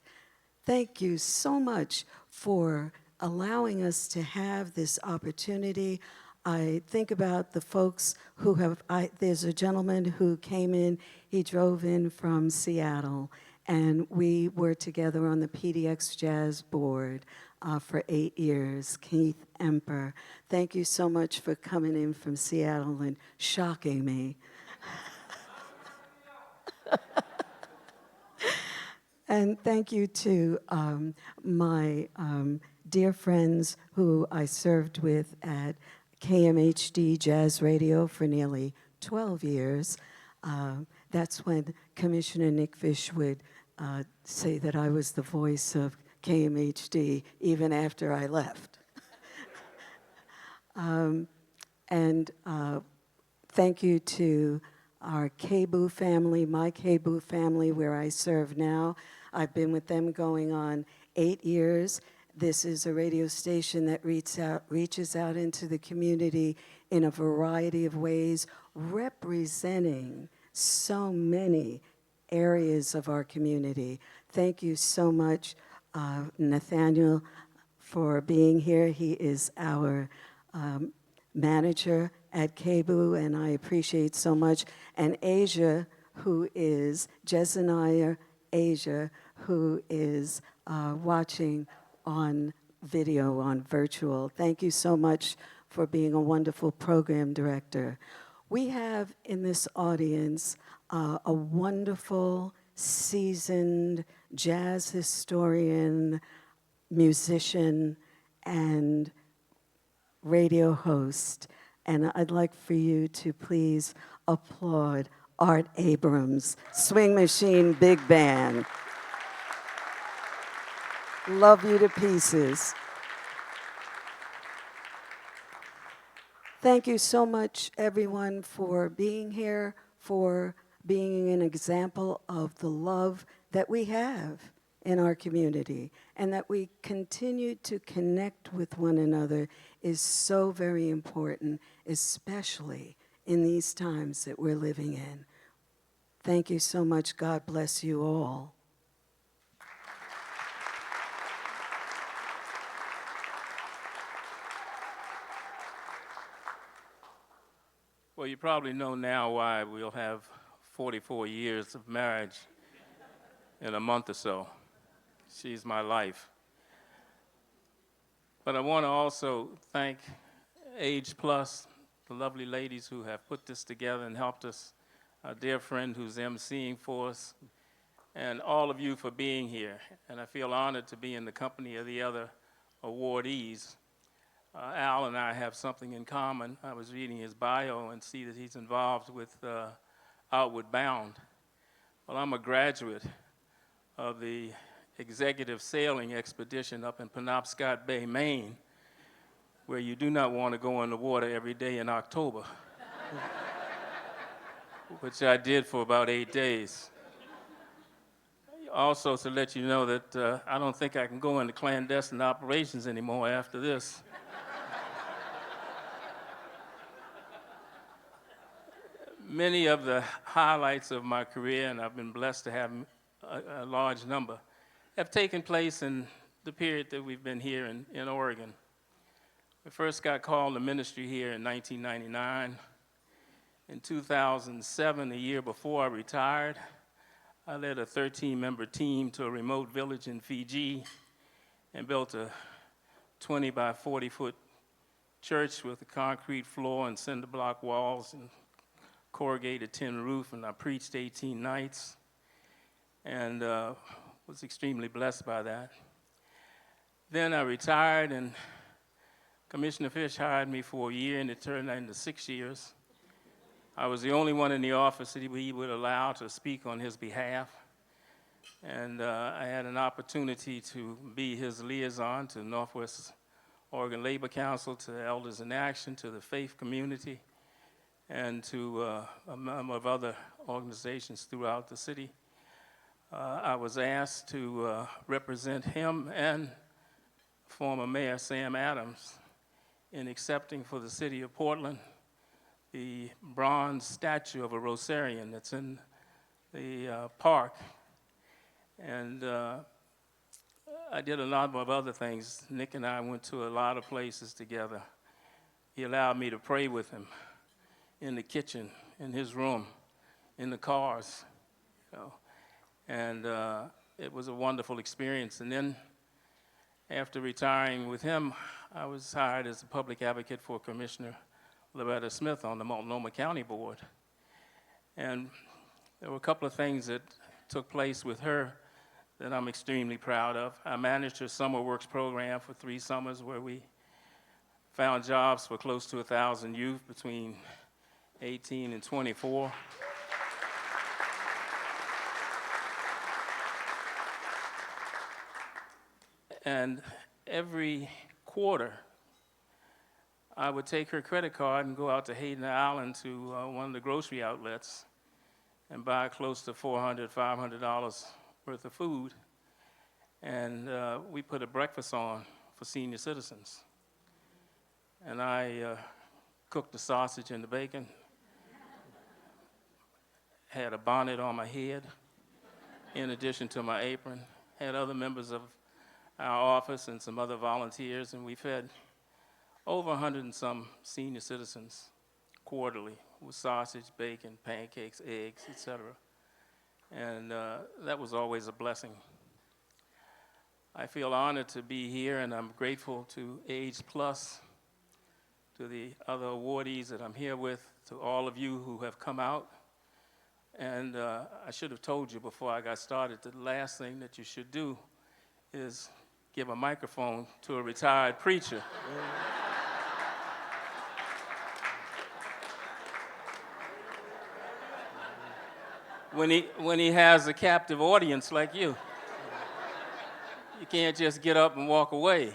Thank you so much for allowing us to have this opportunity. I think about the folks who have, there's a gentleman who came in, he drove in from Seattle, and we were together on the PDX Jazz Board for 8 years, Keith Emper. Thank you so much for coming in from Seattle and shocking me. And thank you to my dear friends who I served with at KMHD Jazz Radio for nearly 12 years. That's when Commissioner Nick Fish would say that I was the voice of KMHD even after I left. And thank you to our KBOO family, my KBOO family, where I serve now. I've been with them going on 8 years. This is a radio station that reaches out into the community in a variety of ways, representing so many areas of our community. Thank you so much, Nathaniel, for being here. He is our manager at KBOO, and I appreciate so much. And Asia, who is Jezaniah Asia, who is watching on video, on virtual. Thank you so much for being a wonderful program director. We have in this audience a wonderful, seasoned jazz historian, musician, and radio host. And I'd like for you to please applaud Art Abrams, Swing Machine Big Band. Love you to pieces. Thank you so much, everyone, for being here, for being an example of the love that we have in our community, and that we continue to connect with one another is so very important, especially in these times that we're living in. Thank you so much. God bless you all. Well, you probably know now why we'll have 44 years of marriage in a month or so. She's my life. But I want to also thank Age Plus, the lovely ladies who have put this together and helped us, our dear friend who's emceeing for us, and all of you for being here. And I feel honored to be in the company of the other awardees. Al and I have something in common. I was reading his bio and see that he's involved with Outward Bound. Well, I'm a graduate of the executive sailing expedition up in Penobscot Bay, Maine, where you do not want to go in the water every day in October. which I did for about 8 days. Also, to let you know that I don't think I can go into clandestine operations anymore after this. Many of the highlights of my career, and I've been blessed to have a large number, have taken place in the period that we've been here in Oregon. We first got called to ministry here in 1999. In 2007, the year before I retired, I led a 13-member team to a remote village in Fiji and built a 20 by 40-foot church with a concrete floor and cinder block walls and corrugated tin roof, and I preached 18 nights and was extremely blessed by that. Then I retired, and Commissioner Fish hired me for a year, and it turned into 6 years. I was the only one in the office that he would allow to speak on his behalf, and I had an opportunity to be his liaison to Northwest Oregon Labor Council, to Elders in Action, to the faith community, and to a number of other organizations throughout the city. I was asked to represent him and former Mayor Sam Adams in accepting for the city of Portland the bronze statue of a Rosarian that's in the park. And I did a lot of other things. Nick and I went to a lot of places together. He allowed me to pray with him in the kitchen, in his room, in the cars, you know. And it was a wonderful experience. And then after retiring with him, I was hired as a public advocate for Commissioner Loretta Smith on the Multnomah County Board. And there were a couple of things that took place with her that I'm extremely proud of. I managed her summer works program for 3 summers, where we found jobs for close to 1,000 youth between 18 and 24. And every quarter, I would take her credit card and go out to Hayden Island to one of the grocery outlets and buy close to $400, $500 worth of food. And we put a breakfast on for senior citizens. And I cooked the sausage and the bacon, had a bonnet on my head in addition to my apron, had other members of our office and some other volunteers, and we fed over 100 and some senior citizens quarterly with sausage, bacon, pancakes, eggs, etc. And that was always a blessing. I feel honored to be here, and I'm grateful to Age Plus, to the other awardees that I'm here with, to all of you who have come out. And I should have told you before I got started, the last thing that you should do is give a microphone to a retired preacher. When he has a captive audience like you. You can't just get up and walk away.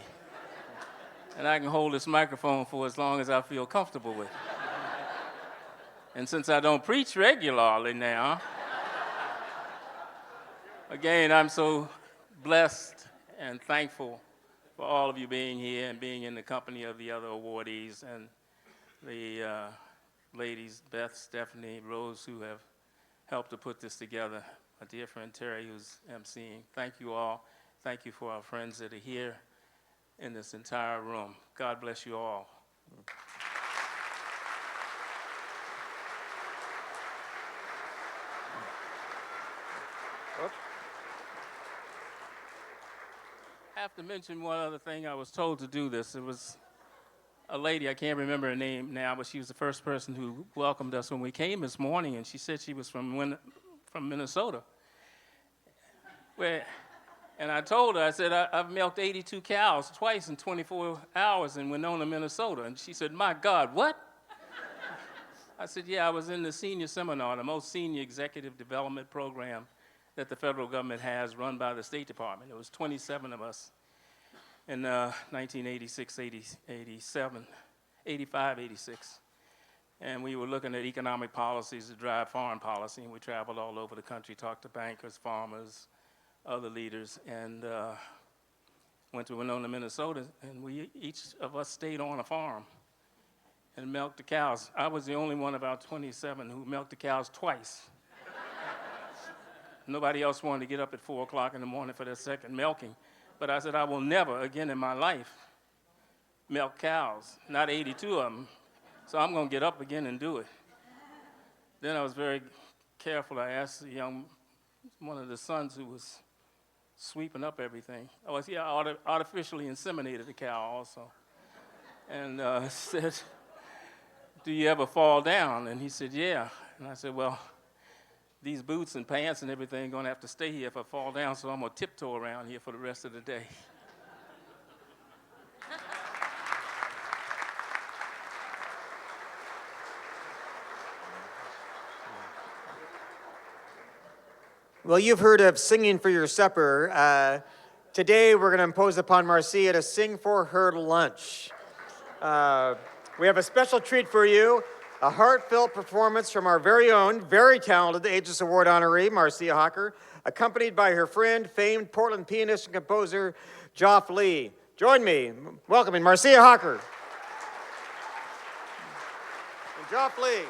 And I can hold this microphone for as long as I feel comfortable with. And since I don't preach regularly now, again, I'm so blessed and thankful for all of you being here and being in the company of the other awardees and the ladies, Beth, Stephanie, Rose, who have helped to put this together. My dear friend Terry, who's emceeing. Thank you all. Thank you for our friends that are here in this entire room. God bless you all. I have to mention one other thing. I was told to do this. It was a lady, I can't remember her name now, but she was the first person who welcomed us when we came this morning, and she said she was from Minnesota. And I told her, I said, I've milked 82 cows twice in 24 hours in Winona, Minnesota. And she said, my God, what? I said, yeah, I was in the senior seminar, the most senior executive development program that the federal government has, run by the State Department. There was 27 of us in 1986, 87, 85, 86. And we were looking at economic policies to drive foreign policy, and we traveled all over the country, talked to bankers, farmers, other leaders, and went to Winona, Minnesota, and each of us stayed on a farm and milked the cows. I was the only one of our 27 who milked the cows twice. Nobody else wanted to get up at 4 o'clock in the morning for their second milking. But I said, I will never again in my life milk cows, not 82 of them. So I'm going to get up again and do it. Then I was very careful. I asked one of the sons who was sweeping up everything. I artificially inseminated the cow also. And said, do you ever fall down? And he said, yeah. And I said, well, these boots and pants and everything are going to have to stay here if I fall down, so I'm going to tiptoe around here for the rest of the day. Well, you've heard of singing for your supper. Today, we're going to impose upon Marcia to sing for her lunch. We have a special treat for you, a heartfelt performance from our very own, very talented Ageless Award honoree, Marcia Hocker, accompanied by her friend, famed Portland pianist and composer, Joff Lee. Join me in welcoming Marcia Hocker. And Joff Lee.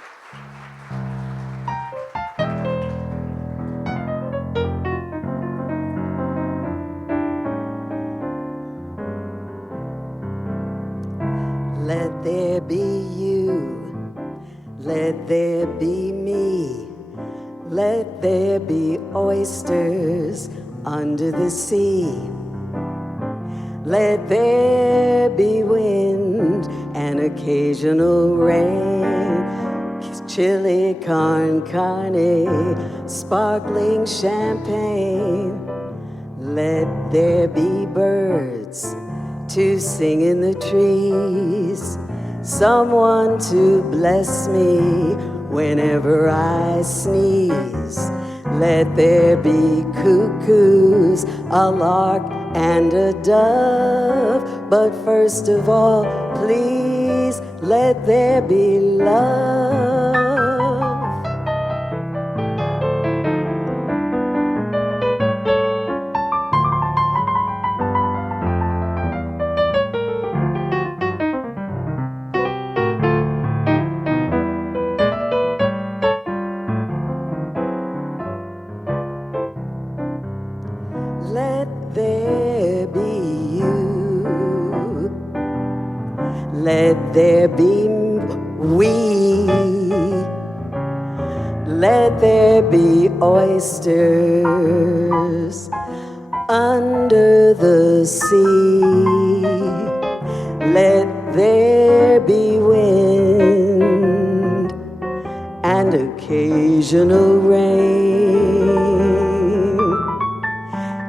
Let there be you, let there be me, let there be oysters under the sea. Let there be wind and occasional rain, chili con carne, sparkling champagne. Let there be birds to sing in the trees, someone to bless me whenever I sneeze. Let there be cuckoos, a lark, and a dove. But first of all, please, let there be love. Let there be you. Let there be we. Let there be oysters under the sea. Let there be wind and occasional rain.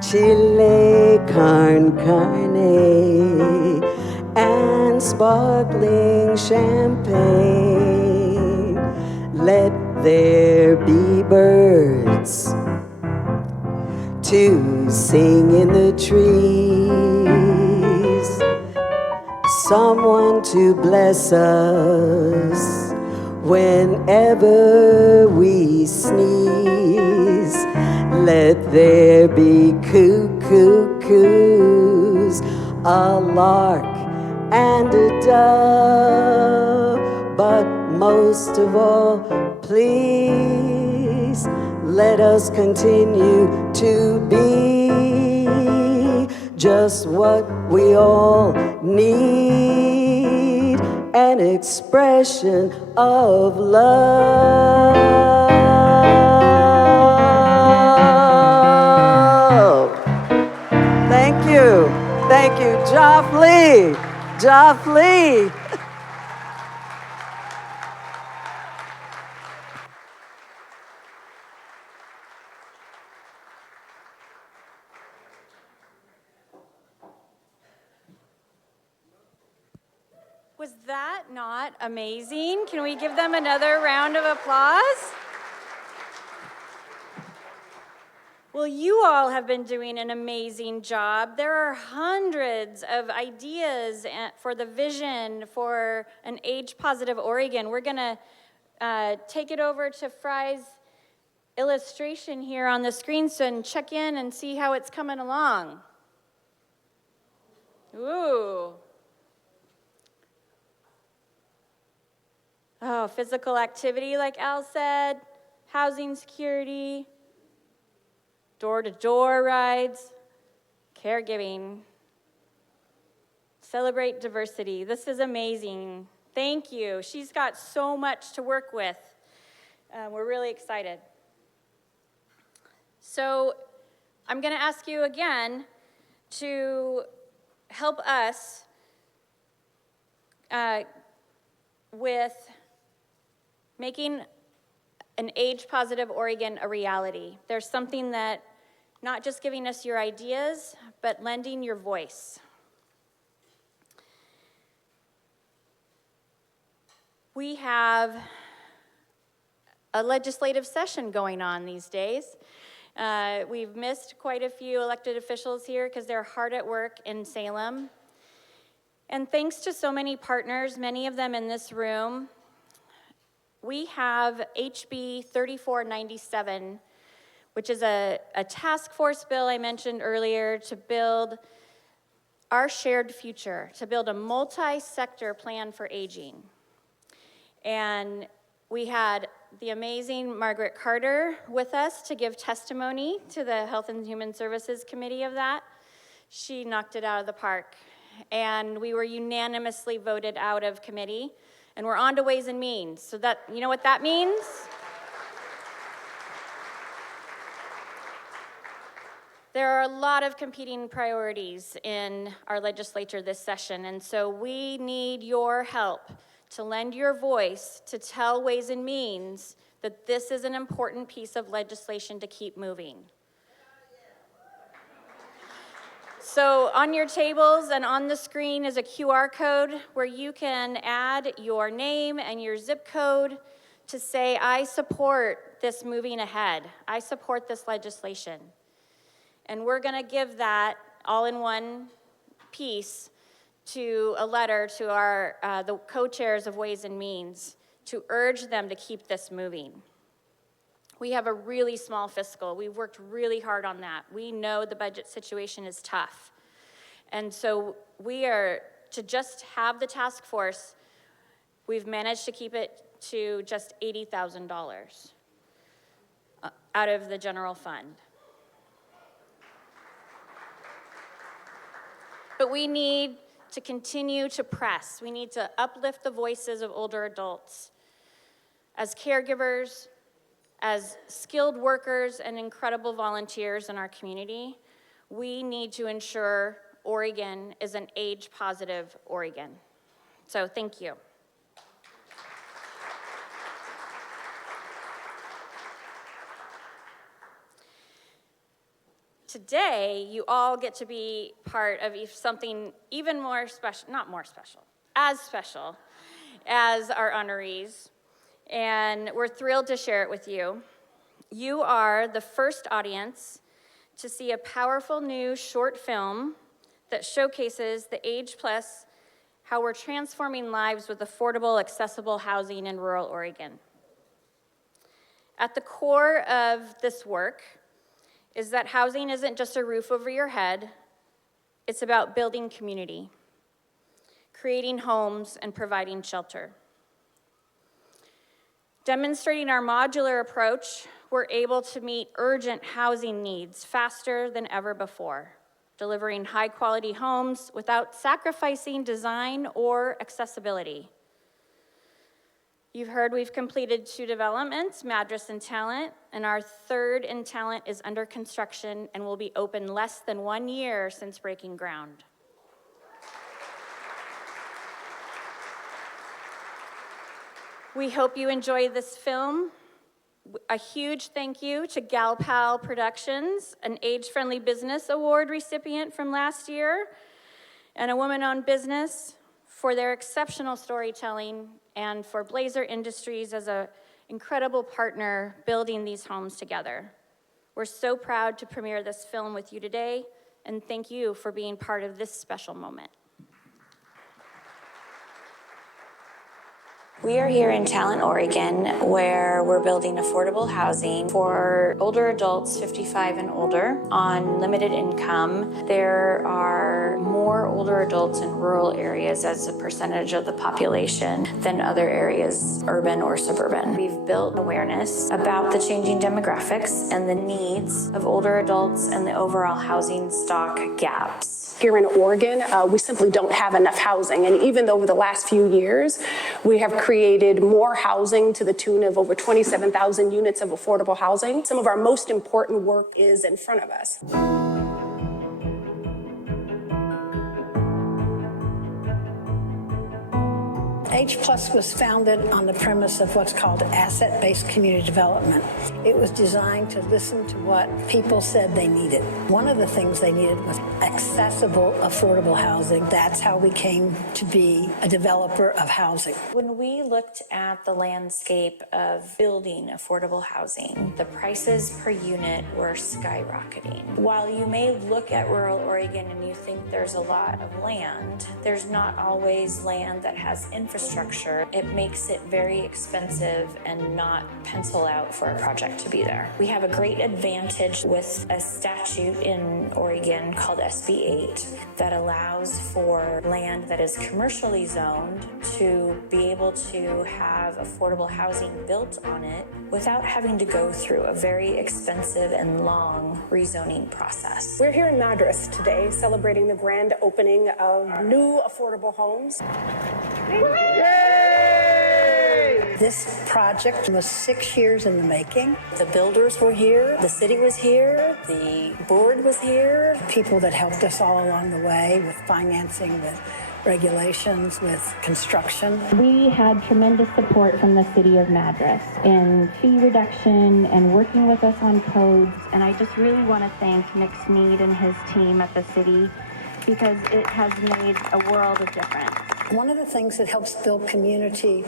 Chile con carne and sparkling champagne. Let there be birds to sing in the trees, someone to bless us whenever we sneeze. Let there be cuckoos, a lark, and a dove. But most of all, please, let us continue to be just what we all need, an expression of love. Thank you, Joff Lee. Joff Lee. Was that not amazing? Can we give them another round of applause? Well, you all have been doing an amazing job. There are hundreds of ideas for the vision for an age-positive Oregon. We're going to take it over to Fry's illustration here on the screen and check in and see how it's coming along. Ooh. Oh, physical activity, like Al said, housing security, door-to-door rides, caregiving, celebrate diversity. This is amazing. Thank you. She's got so much to work with. We're really excited. So I'm going to ask you again to help us with making an age-positive Oregon a reality. There's something that not just giving us your ideas, but lending your voice. We have a legislative session going on these days. We've missed quite a few elected officials here because they're hard at work in Salem. And thanks to so many partners, many of them in this room, we have HB 3497, which is a task force bill I mentioned earlier to build our shared future, to build a multi-sector plan for aging. And we had the amazing Margaret Carter with us to give testimony to the Health and Human Services Committee of that. She knocked it out of the park. And we were unanimously voted out of committee. And we're on to Ways and Means. So that, you know what that means? There are a lot of competing priorities in our legislature this session, and so we need your help to lend your voice to tell Ways and Means that this is an important piece of legislation to keep moving. So on your tables and on the screen is a QR code where you can add your name and your zip code to say, I support this moving ahead. I support this legislation. And we're going to give that all in one piece to a letter to our the co-chairs of Ways and Means to urge them to keep this moving. We have a really small fiscal. We've worked really hard on that. We know the budget situation is tough. And so we are, to just have the task force, we've managed to keep it to just $80,000 out of the general fund. But we need to continue to press. We need to uplift the voices of older adults as caregivers, as skilled workers and incredible volunteers in our community. We need to ensure Oregon is an age-positive Oregon. So thank you. Today, you all get to be part of something even more special, not more special, as special as our honorees. And we're thrilled to share it with you. You are the first audience to see a powerful new short film that showcases the Age Plus, how we're transforming lives with affordable, accessible housing in rural Oregon. At the core of this work is that housing isn't just a roof over your head, it's about building community, creating homes, and providing shelter. Demonstrating our modular approach, we're able to meet urgent housing needs faster than ever before, delivering high-quality homes without sacrificing design or accessibility. You've heard we've completed 2 developments, Madras and Talent, and our 3rd in Talent is under construction and will be open less than 1 year since breaking ground. We hope you enjoy this film. A huge thank you to Gal Pal Productions, an Age-Friendly Business Award recipient from last year, and a woman-owned business for their exceptional storytelling, and for Blazer Industries as an incredible partner building these homes together. We're so proud to premiere this film with you today, and thank you for being part of this special moment. We are here in Talent, Oregon, where we're building affordable housing for older adults 55 and older on limited income. There are more older adults in rural areas as a percentage of the population than other areas, urban or suburban. We've built awareness about the changing demographics and the needs of older adults and the overall housing stock gaps. Here in Oregon, we simply don't have enough housing. And even though over the last few years, we have created more housing to the tune of over 27,000 units of affordable housing, some of our most important work is in front of us. Age Plus was founded on the premise of what's called asset-based community development. It was designed to listen to what people said they needed. One of the things they needed was accessible, affordable housing. That's how we came to be a developer of housing. When we looked at the landscape of building affordable housing, the prices per unit were skyrocketing. While you may look at rural Oregon and you think there's a lot of land, there's not always land that has infrastructure. It makes it very expensive and not pencil out for a project to be there. We have a great advantage with a statute in Oregon called SB 8 that allows for land that is commercially zoned to be able to have affordable housing built on it without having to go through a very expensive and long rezoning process. We're here in Madras today celebrating the grand opening of new affordable homes. This project was 6 years in the making. The builders were here, the city was here, the board was here. People that helped us all along the way with financing, with regulations, with construction. We had tremendous support from the city of Madras in fee reduction and working with us on codes. And I just really want to thank Nick Sneed and his team at the city because it has made a world of difference. One of the things that helps build community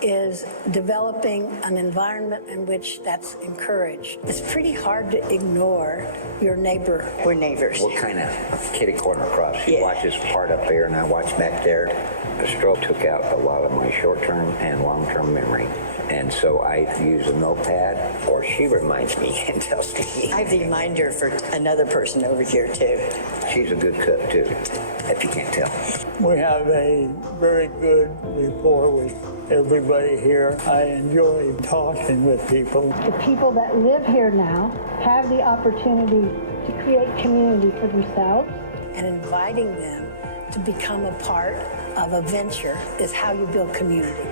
is developing an environment in which that's encouraged. It's pretty hard to ignore your neighbor. We're neighbors. We're kind of kitty corner across. He watches part up there and I watch back there. The stroke took out a lot of my short-term and long-term memory. And so I use a notepad, or she reminds me and tells me. I have the reminder for another person over here, too. She's a good cook, too, if you can't tell. We have a very good rapport with everybody here. I enjoy talking with people. The people that live here now have the opportunity to create community for themselves. And inviting them to become a part of a venture is how you build community.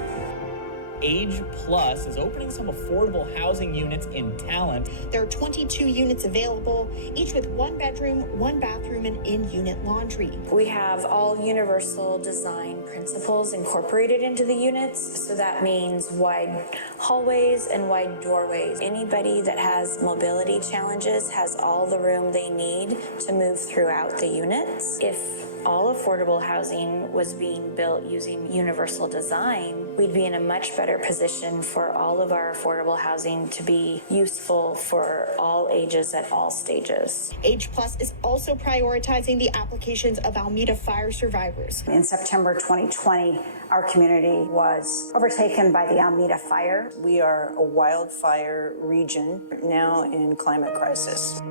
Age Plus is opening some affordable housing units in Talent. There are 22 units available, each with 1 bedroom, 1 bathroom, and in-unit laundry. We have all universal design principles incorporated into the units, so that means wide hallways and wide doorways. Anybody that has mobility challenges has all the room they need to move throughout the units. If all affordable housing was being built using universal design, we'd be in a much better position for all of our affordable housing to be useful for all ages at all stages. Age Plus is also prioritizing the applications of Alameda fire survivors. In September 2020, our community was overtaken by the Alameda fire. We are a wildfire region now in climate crisis.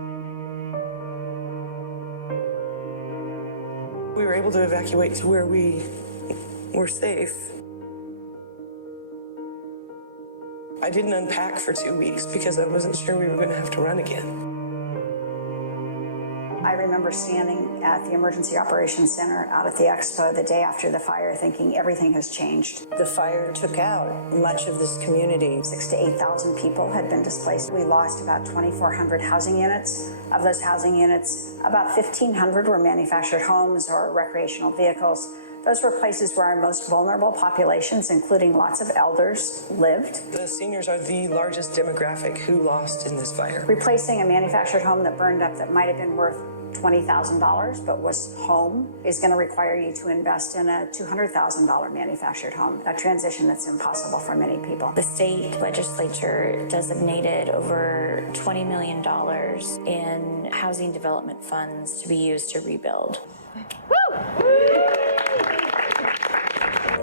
We were able to evacuate to where we were safe. I didn't unpack for 2 weeks because I wasn't sure we were going to have to run again. I remember standing at the Emergency Operations Center out at the expo the day after the fire thinking everything has changed. The fire took out much of this community. 6,000 to 8,000 people had been displaced. We lost about 2,400 housing units. Of those housing units, about 1,500 were manufactured homes or recreational vehicles. Those were places where our most vulnerable populations, including lots of elders, lived. The seniors are the largest demographic who lost in this fire. Replacing a manufactured home that burned up that might have been worth $20,000 but was home is going to require you to invest in a $200,000 manufactured home, a transition that's impossible for many people. The state legislature designated over $20 million in housing development funds to be used to rebuild.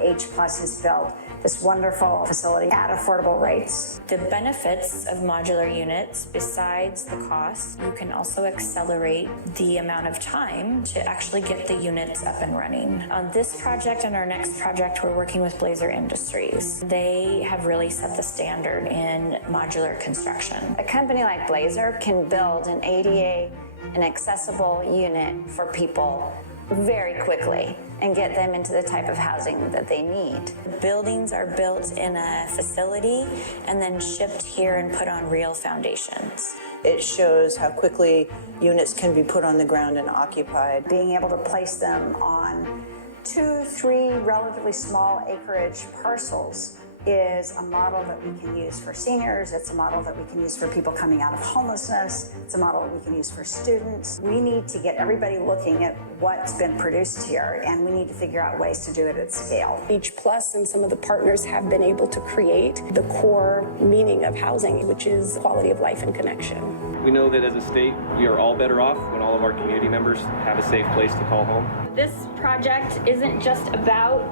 Age Plus has built this wonderful facility at affordable rates. The benefits of modular units, besides the cost, you can also accelerate the amount of time to actually get the units up and running. On this project and our next project, we're working with Blazer Industries. They have really set the standard in modular construction. A company like Blazer can build an ADA, an accessible unit for people very quickly and get them into the type of housing that they need. Buildings are built in a facility and then shipped here and put on real foundations. It shows how quickly units can be put on the ground and occupied. Being able to place them on 2, 3 relatively small acreage parcels is a model that we can use for seniors. It's a model that we can use for people coming out of homelessness. It's a model that we can use for students. We need to get everybody looking at what's been produced here, and we need to figure out ways to do it at scale. Age Plus and some of the partners have been able to create the core meaning of housing, which is quality of life and connection. We know that as a state, we are all better off when all of our community members have a safe place to call home. This project isn't just about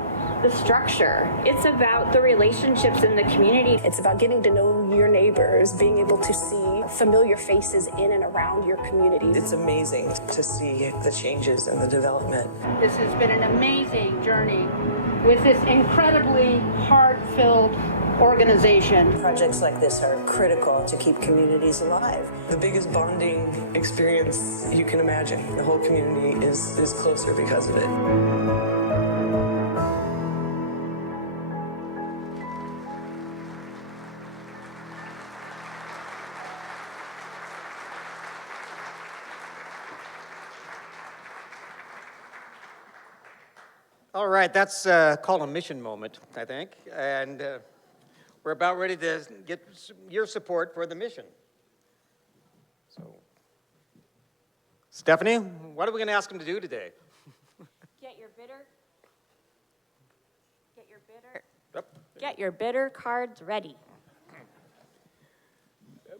the structure. It's about the relationships in the community. It's about getting to know your neighbors, being able to see familiar faces in and around your community. It's amazing to see the changes and the development. This has been an amazing journey with this incredibly heart-filled organization. Projects like this are critical to keep communities alive. The biggest bonding experience you can imagine. The whole community is closer because of it. All right, that's called a mission moment, I think, and we're about ready to get your support for the mission. So, Stephanie, what are we going to ask them to do today? Get your bidder cards ready.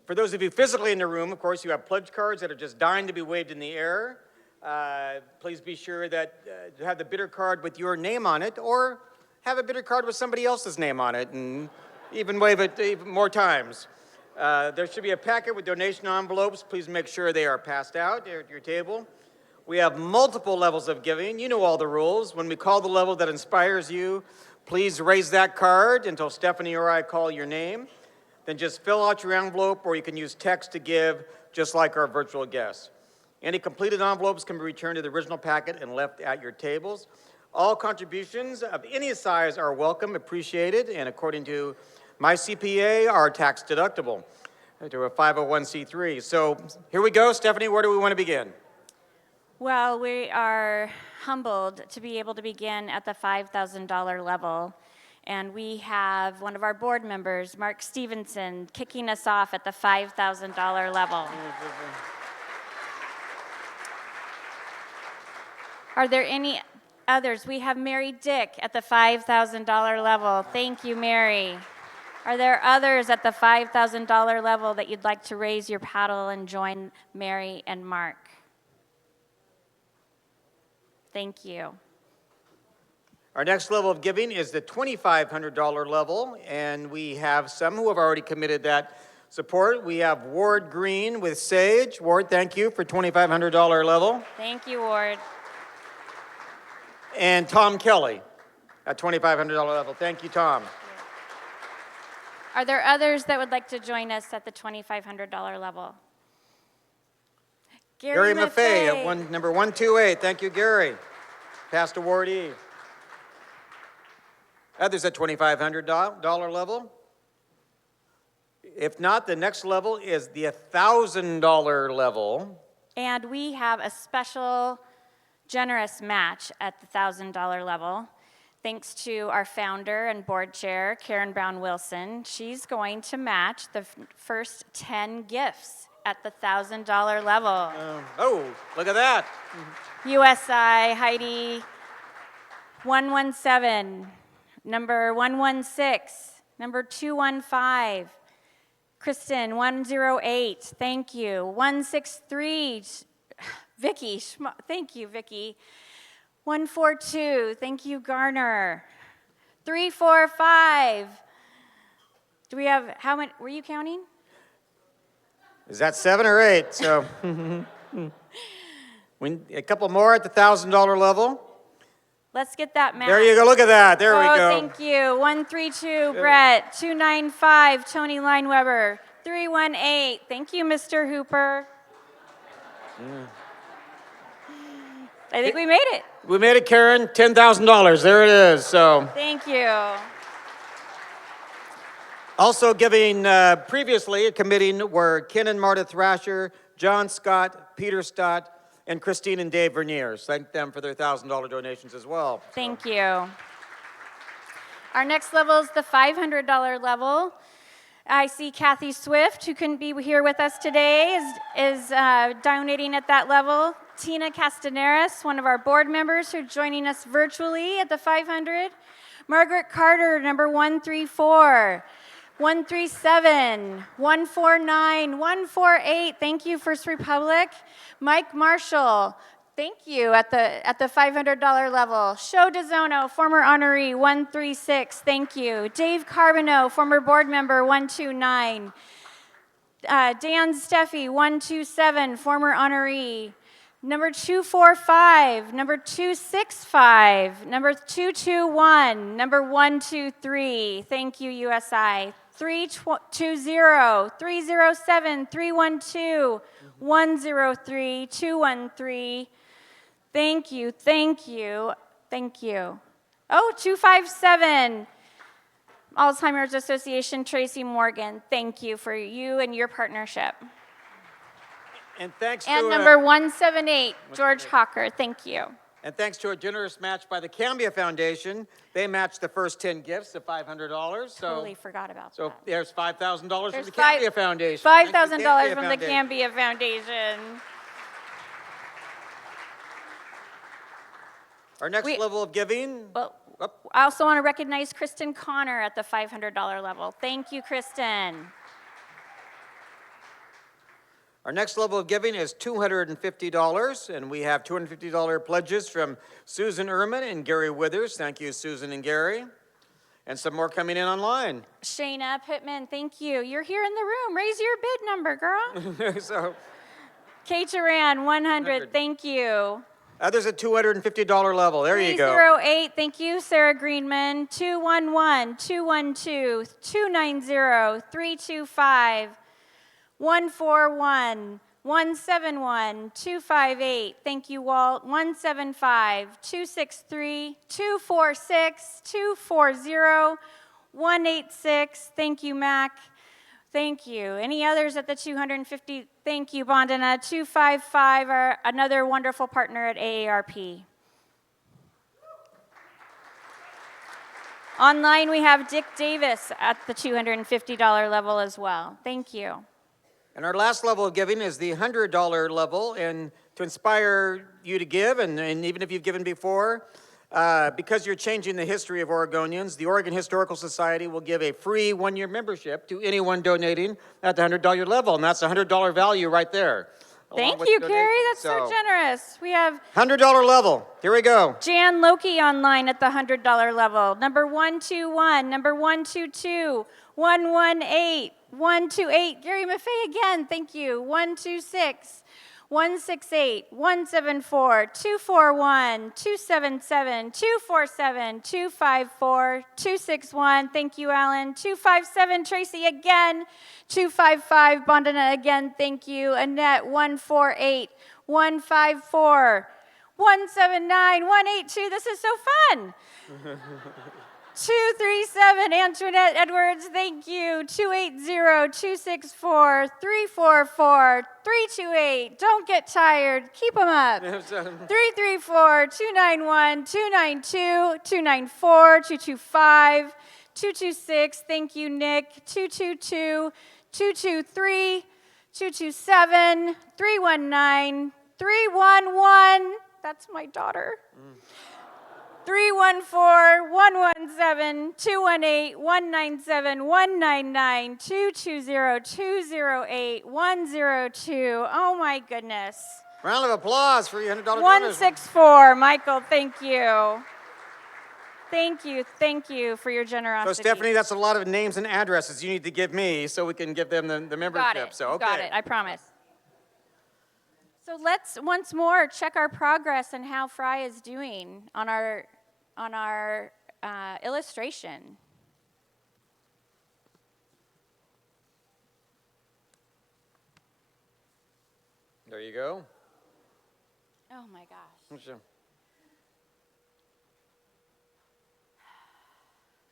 For those of you physically in the room, of course, you have pledge cards that are just dying to be waved in the air. Please be sure that you have the bidder card with your name on it, or have a bidder card with somebody else's name on it, and even wave it even more times. There should be a packet with donation envelopes. Please make sure they are passed out at your table. We have multiple levels of giving. You know all the rules. When we call the level that inspires you, please raise that card until Stephanie or I call your name. Then just fill out your envelope, or you can use text to give, just like our virtual guests. Any completed envelopes can be returned to the original packet and left at your tables. All contributions of any size are welcome, appreciated, and according to my CPA, are tax deductible to a 501c3. So here we go. Stephanie, where do we want to begin? Well, we are humbled to be able to begin at the $5,000 level. And we have one of our board members, Mark Stevenson, kicking us off at the $5,000 level. Are there any others? We have Mary Dick at the $5,000 level. Thank you, Mary. Are there others at the $5,000 level that you'd like to raise your paddle and join Mary and Mark? Thank you. Our next level of giving is the $2,500 level, and we have some who have already committed that support. We have Ward Green with Sage. Ward, thank you for $2,500 level. Thank you, Ward. And Tom Kelly at $2,500 level. Thank you, Tom. Are there others that would like to join us at the $2,500 level? Gary Maffei at number 128. Thank you, Gary. Past awardee. Others at $2,500 level. If not, the next level is the $1,000 level. And we have a special generous match at the $1,000 level. Thanks to our founder and board chair, Karen Brown Wilson. She's going to match the first 10 gifts at the $1,000 level. Oh, look at that. USI, Heidi, 117. Number 116. Number 215. Kristen, 108. Thank you. 163. Vicky, thank you, Vicky. 142. Thank you, Garner. 345. Do we have, how many, were you counting? Is that 7 or 8? So, a couple more at the $1,000 level. Let's get that math. There you go. Look at that. There we go. Thank you. 132, Brett. 295, Tony Lineweber. 318. Thank you, Mr. Hooper. I think we made it. We made it, Karen. $10,000. There it is. So. Thank you. Also giving previously committing were Ken and Marta Thrasher, John Scott, Peter Stott, and Christine and Dave Verniers. Thank them for their $1,000 donations as well. Thank you. Our next level is the $500 level. I see Kathy Swift, who couldn't be here with us today, is donating at that level. Tina Castaneras, one of our board members, who's joining us virtually at the 500. Margaret Carter, number 134. 137, 149, 148. Thank you, First Republic. Mike Marshall, thank you at the $500 level. Sho DeZono, former honoree, 136. Thank you. Dave Carbonneau, former board member, 129. Dan Steffi, 127, former honoree. Number 245, number 265, number 221, number 123. Thank you, USI. 320, 307, 312, 103, 213. Thank you, thank you, thank you. Oh, 257. Alzheimer's Association, Tracy Morgan. Thank you for you and your partnership. And thanks and to number 178, George Hocker. Thank you. And thanks to a generous match by the Cambia Foundation, they matched the first 10 gifts of $500. Totally forgot about that. So there's $5,000 from the Cambia Foundation. $5,000 from the Cambia Foundation. Our next level of giving. Well, I also want to recognize Kristen Connor at the $500 level. Thank you, Kristen. Our next level of giving is $250, and we have $250 pledges from Susan Ehrman and Gary Withers. Thank you, Susan and Gary. And some more coming in online. Shayna Pittman, thank you. You're here in the room. Raise your bid number, girl. So, Kate Duran, 100, thank you. Others at $250 level. There you go. 308, thank you, Sarah Greenman. 211, 212, 290, 325. 141, 171, 258, thank you, Walt. 175, 263, 246, 240, 186, thank you, Mac. Thank you. Any others at the 250? Thank you, Bondana. 255 are another wonderful partner at AARP. Online, we have Dick Davis at the $250 level as well. Thank you. And our last level of giving is the $100 level, and to inspire you to give, and even if you've given before, because you're changing the history of Oregonians, the Oregon Historical Society will give a free one-year membership to anyone donating at the $100 level, and that's a $100 value right there. Thank you, Carrie. That's so generous. We have $100 level. Here we go. Jan Loki online at the $100 level. Number 121, number 122, 118, 128. Gary Maffei again. Thank you. 126, 168, 174, 241, 277, 247, 254, 261. Thank you, Alan. 257, Tracy again. 255, Bondana again. Thank you. Annette, 148, 154, 179, 182. This is so fun. 237, Antoinette Edwards, thank you. 280, 264, 344, 328. Don't get tired. Keep them up. 334, 291, 292, 294, 225, 226. Thank you, Nick. 222, 223, 227, 319, 311. That's my daughter. 314, 117, 218, 197, 199, 220, 208, 102. Oh my goodness. Round of applause for your $100 donors. 164. Michael, thank you. Thank you for your generosity. So Stephanie, that's a lot of names and addresses you need to give me so we can give them the membership. Got it, I promise. So let's once more check our progress and how Fry is doing on our illustration. There you go. Oh my gosh.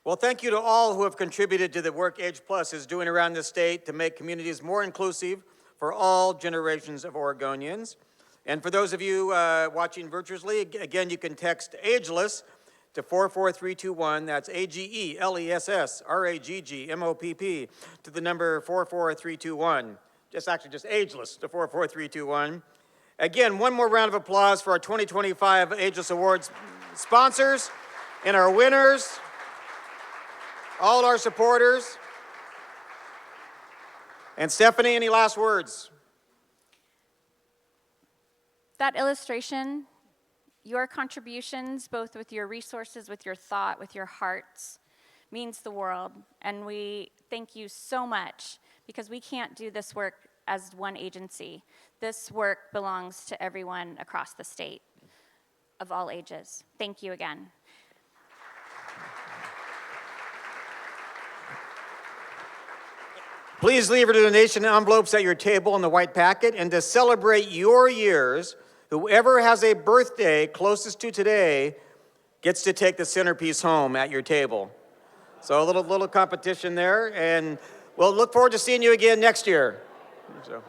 Well, thank you to all who have contributed to the work Age Plus is doing around the state to make communities more inclusive for all generations of Oregonians. And for those of you watching virtually, again, you can text Ageless to 44321. That's AGELESS RAGGMOPP to the number 44321. Just Ageless to 44321. Again, one more round of applause for our 2025 Ageless Awards sponsors and our winners, all our supporters. And Stephanie, any last words? That illustration, your contributions, both with your resources, with your thought, with your hearts, means the world. And we thank you so much, because we can't do this work as one agency. This work belongs to everyone across the state of all ages. Thank you again. Please leave your donation envelopes at your table in the white packet. And to celebrate your years, whoever has a birthday closest to today gets to take the centerpiece home at your table. So a little competition there, and we'll look forward to seeing you again next year. So.